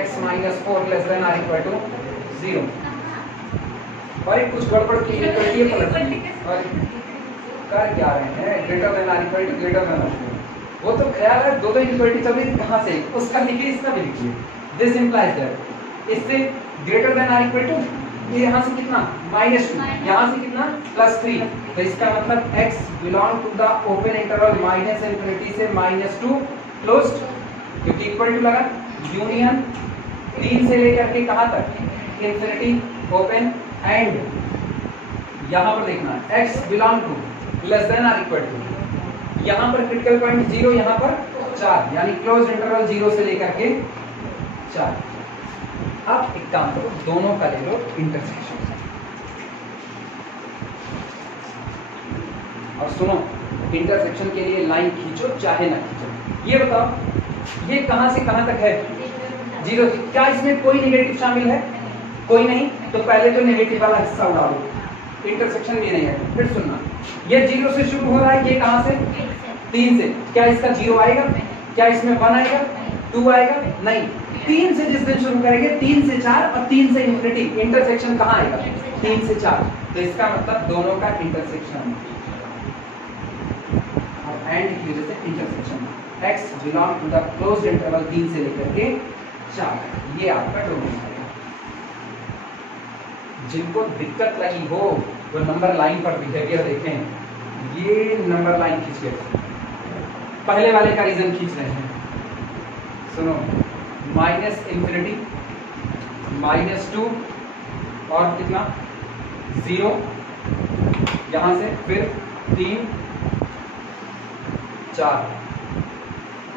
x माइनस 4 लेस देन और इक्वल टू 0। और कुछ गड़बड़ की इक्वलिटी पलट और कर क्या रहे हैं? ग्रेटर देन और इक्वल टू ग्रेटर देन, वो तो ख्याल है दो इक्वलिटी चल रही कहाँ से, उसका लिखिए इसका भी लिखिए। दिस इंप्लाइज दैट इससे ग्रेटर देन और इक्वल टू ये यहाँ से कितना? -2, यहाँ से कितना? +3, तो इसका मतलब x belong to the open interval minus infinity से -2 क्लोज्ड, क्योंकि इक्वल टू लगा, यूनियन 3 से लेकर के कहाँ तक? इंफिनिटी ओपन एंड यहाँ पर देखना x belong to less than और इक्वल टू, यहाँ पर क्रिटिकल पॉइंट 0, यहाँ पर 4, यानी क्लोज इंटरवल 0 से लेकर के 4। अब एक काम करो, दोनों का ले लो इंटरसेक्शन और सुनो, इंटरसेक्शन के लिए लाइन खींचो चाहे ना खींचो। ये बताओ ये कहां से कहां तक है? 0 से। क्या इसमें कोई नेगेटिव शामिल है? कोई नहीं। तो पहले तो नेगेटिव वाला हिस्सा उड़ा दो, इंटरसेक्शन भी नहीं है। फिर सुनना, ये 0 से शुरू हो रहा है, ये कहां से? 3 से। क्या इसका 0 आएगा? क्या इसमें 1 आएगा? 2 आएगा? नहीं। 3 से जिस दिन शुरू करेंगे, 3 से 4 और 3 से इंफिनिटी, इंटरसेक्शन कहाँ आएगा? 3 से 4। तो इसका मतलब दोनों का इंटरसेक्शन और एंड की वजह से intersection. x belong to the closed interval 3 से लेकर के 4। ये आपका डोमेन है। जिनको दिक्कत लगी हो वो नंबर लाइन पर बिहेवियर देखें। ये नंबर लाइन खींच के पहले वाले का रीजन खींच रहे हैं। सुनो, माइनस इंफिनिटी, -2 और कितना? 0 यहां से, फिर 3 4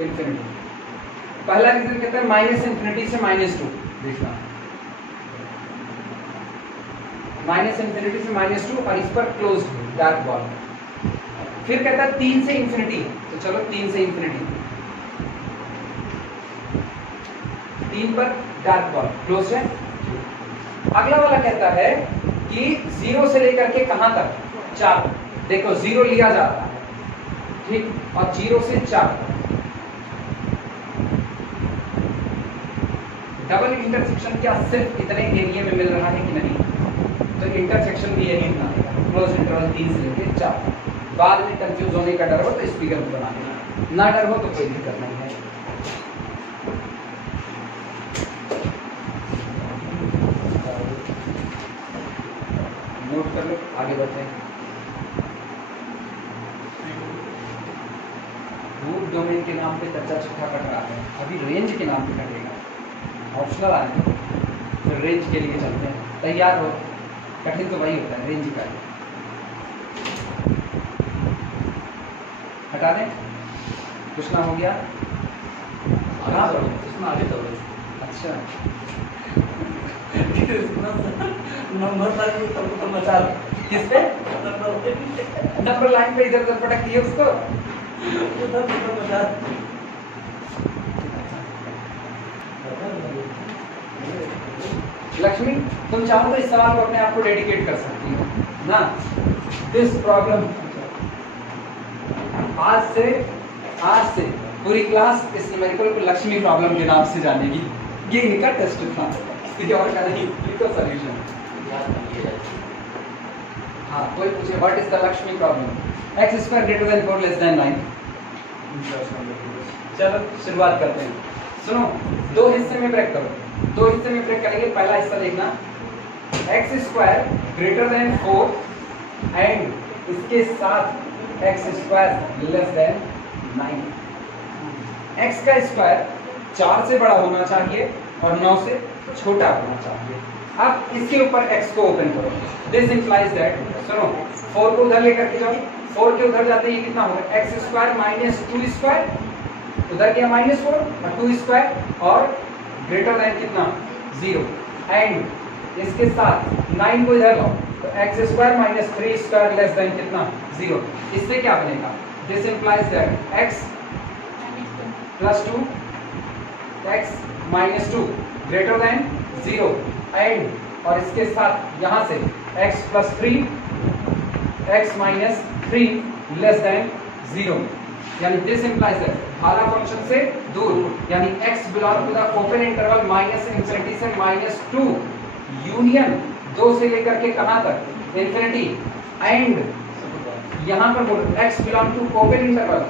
इंफिनिटी। पहला रीजन कहता है माइनस इंफिनिटी से -2। देखना, माइनस इंफिनिटी से -2 और इस पर क्लोज डार्क बॉल। फिर कहता है 3 से इंफिनिटी, तो चलो 3 से इंफिनिटी, 3 पर डार्क बॉल क्लोज है। अगला वाला कहता है कि 0 से लेकर के कहां तक? 4। देखो 0 लिया जा रहा है, ठीक, और 0 से 4 डबल इंटरसेक्शन क्या सिर्फ इतने एरिया में मिल रहा है कि नहीं? तो इंटरसेक्शन भी यही बनाएगा, क्लोज इंटरवल 3 से लेकर 4। बाद में कंफ्यूज होने का डर हो तो स्पीकर में बना देना, ना डर हो तो कोई दिक्कत नहीं है। नोट कर लो, आगे बढ़ते हैं। रूट डोमेन के नाम पे कच्चा चिट्ठा कट रहा है, अभी रेंज के नाम पे कटेगा। ऑप्शनल आए तो रेंज के लिए चलते हैं। तैयार हो? कठिन तो वही होता है, रेंज का। हटा दें, कुछ ना हो गया। कहाँ पर? इसमें आगे करो। अच्छा, नंबर लाइन तो मचा किस पे? नंबर लाइन पे इधर उधर पटक दिए उसको। मचा। लक्ष्मी, तुम चाहो तो इस सवाल को अपने आप को डेडिकेट कर सकती हो ना। दिस प्रॉब्लम आज से पूरी क्लास इस न्यूमेरिकल को लक्ष्मी प्रॉब्लम के नाम से जानेगी। ये इनका टेस्ट था, किसी और का नहीं, इनका सॉल्यूशन। हाँ, कोई पूछे what is the Lakshmi problem? x square greater than 4 less than 9। चलो शुरुआत करते हैं। सुनो, 2 हिस्से में ब्रेक करो, 2 हिस्से में ब्रेक करेंगे। पहला हिस्सा देखना, x square greater than 4 and इसके साथ x square less then 9। x का स्क्वायर 4 से बड़ा होना चाहिए और 9 से छोटा होना चाहिए। अब इसके ऊपर x को ओपन करो। दिस इंप्लाइज दैट, सुनो, 4 को उधर लेकर के जाओ, 4 के उधर जाते ही कितना होगा? x स्क्वायर माइनस 2 स्क्वायर, उधर क्या -4 और 2 स्क्वायर और ग्रेटर देन कितना? 0। एंड इसके साथ 9 को इधर लाओ, तो x square minus 3 square less than कितना? 0। इससे क्या बनेगा? दिस implies that x plus 2 x minus 2 greater than 0 and और इसके साथ यहाँ से x plus 3 x minus 3 less than 0। यानी दिस इंप्लाइज दैट भाला फंक्शन से दूर, यानी x belong to the open interval minus infinity से -2 यूनियन 2 से लेकर के कहां तक? इंफिनिटी। एंड यहां पर बोलो x belong to open interval,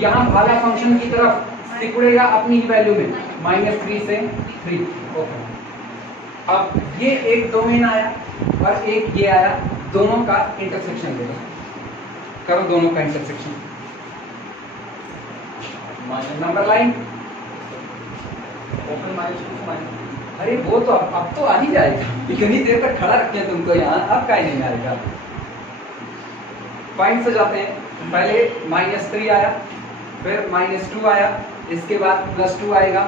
यहां भाला फंक्शन की तरफ सिकुड़ेगा अपनी ही वैल्यू में, -3 से 3। ओके, अब ये एक डोमेन आया और एक ये आया, दोनों का इंटरसेक्शन ले लो, करो दोनों का intersection. Number line open minus. अरे वो तो अब तो आ ही जाएगा, इतनी देर तक खड़ा रखे हैं तुमको यहाँ, अब का नहीं आएगा। पॉइंट से जाते हैं, पहले -3 आया, फिर -2 आया, इसके बाद +2 आएगा,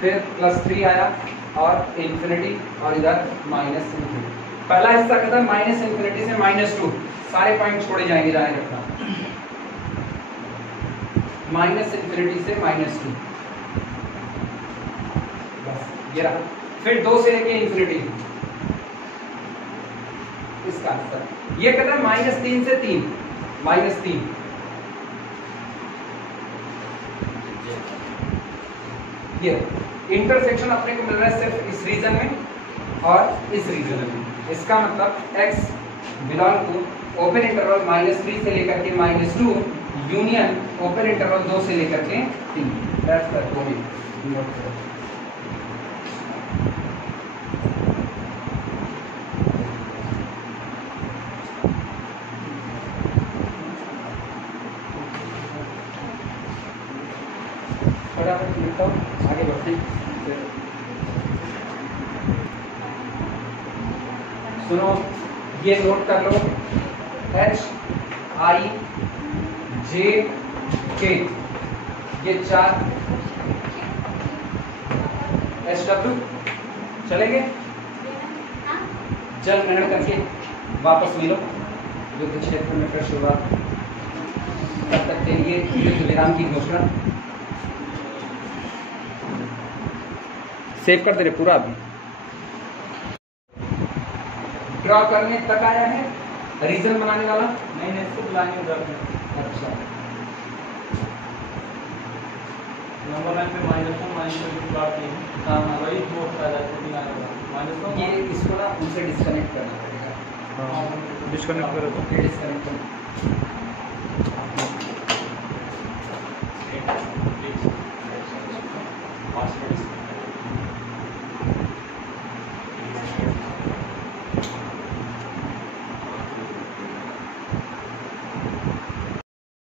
फिर +3 आया, और इन्फिनिटी और इधर माइनस इन्फिनिटी। पहला हिस्सा कहता है माइनस इन्फिनिटी से -2, सारे पॉइंट छोड़े जाएंगे, जाने रखना, माइनस इन्फिनिटी से -2, बस ये रहा। फिर 2 से लेके इन्फिनिटी, इसका आंसर ये कहता है -3 से 3, -3। ये इंटरसेक्शन अपने को मिल रहा है सिर्फ इस रीजन में और इस रीजन में। इसका मतलब x belong to open interval -3 से लेकर के -2 यूनियन ओपन इंटरवल 2 से लेकर के 3। That's the domain. फटाफट लिखता हूँ, आगे बढ़ते हैं। सुनो, ये नोट कर लो, HIJK, ये 4 SW चलेंगे। जल ग्रहण करके वापस मिलो युद्ध क्षेत्र में, फिर शुरुआत। तब तक के लिए युद्ध विराम की घोषणा। सेव कर दे रहे पूरा। अभी ड्रॉ करने तक आया है, रीजन बनाने वाला नहीं नहीं, इसको बुलाएंगे उधर में। अच्छा, नंबर लाइन पे -1 -2 प्लॉट की है। हाँ वही 2 आ जाते हैं -1। ये इसको ना उनसे डिस्कनेक्ट करना पड़ेगा। डिस्कनेक्ट करो तो डिस्कनेक्ट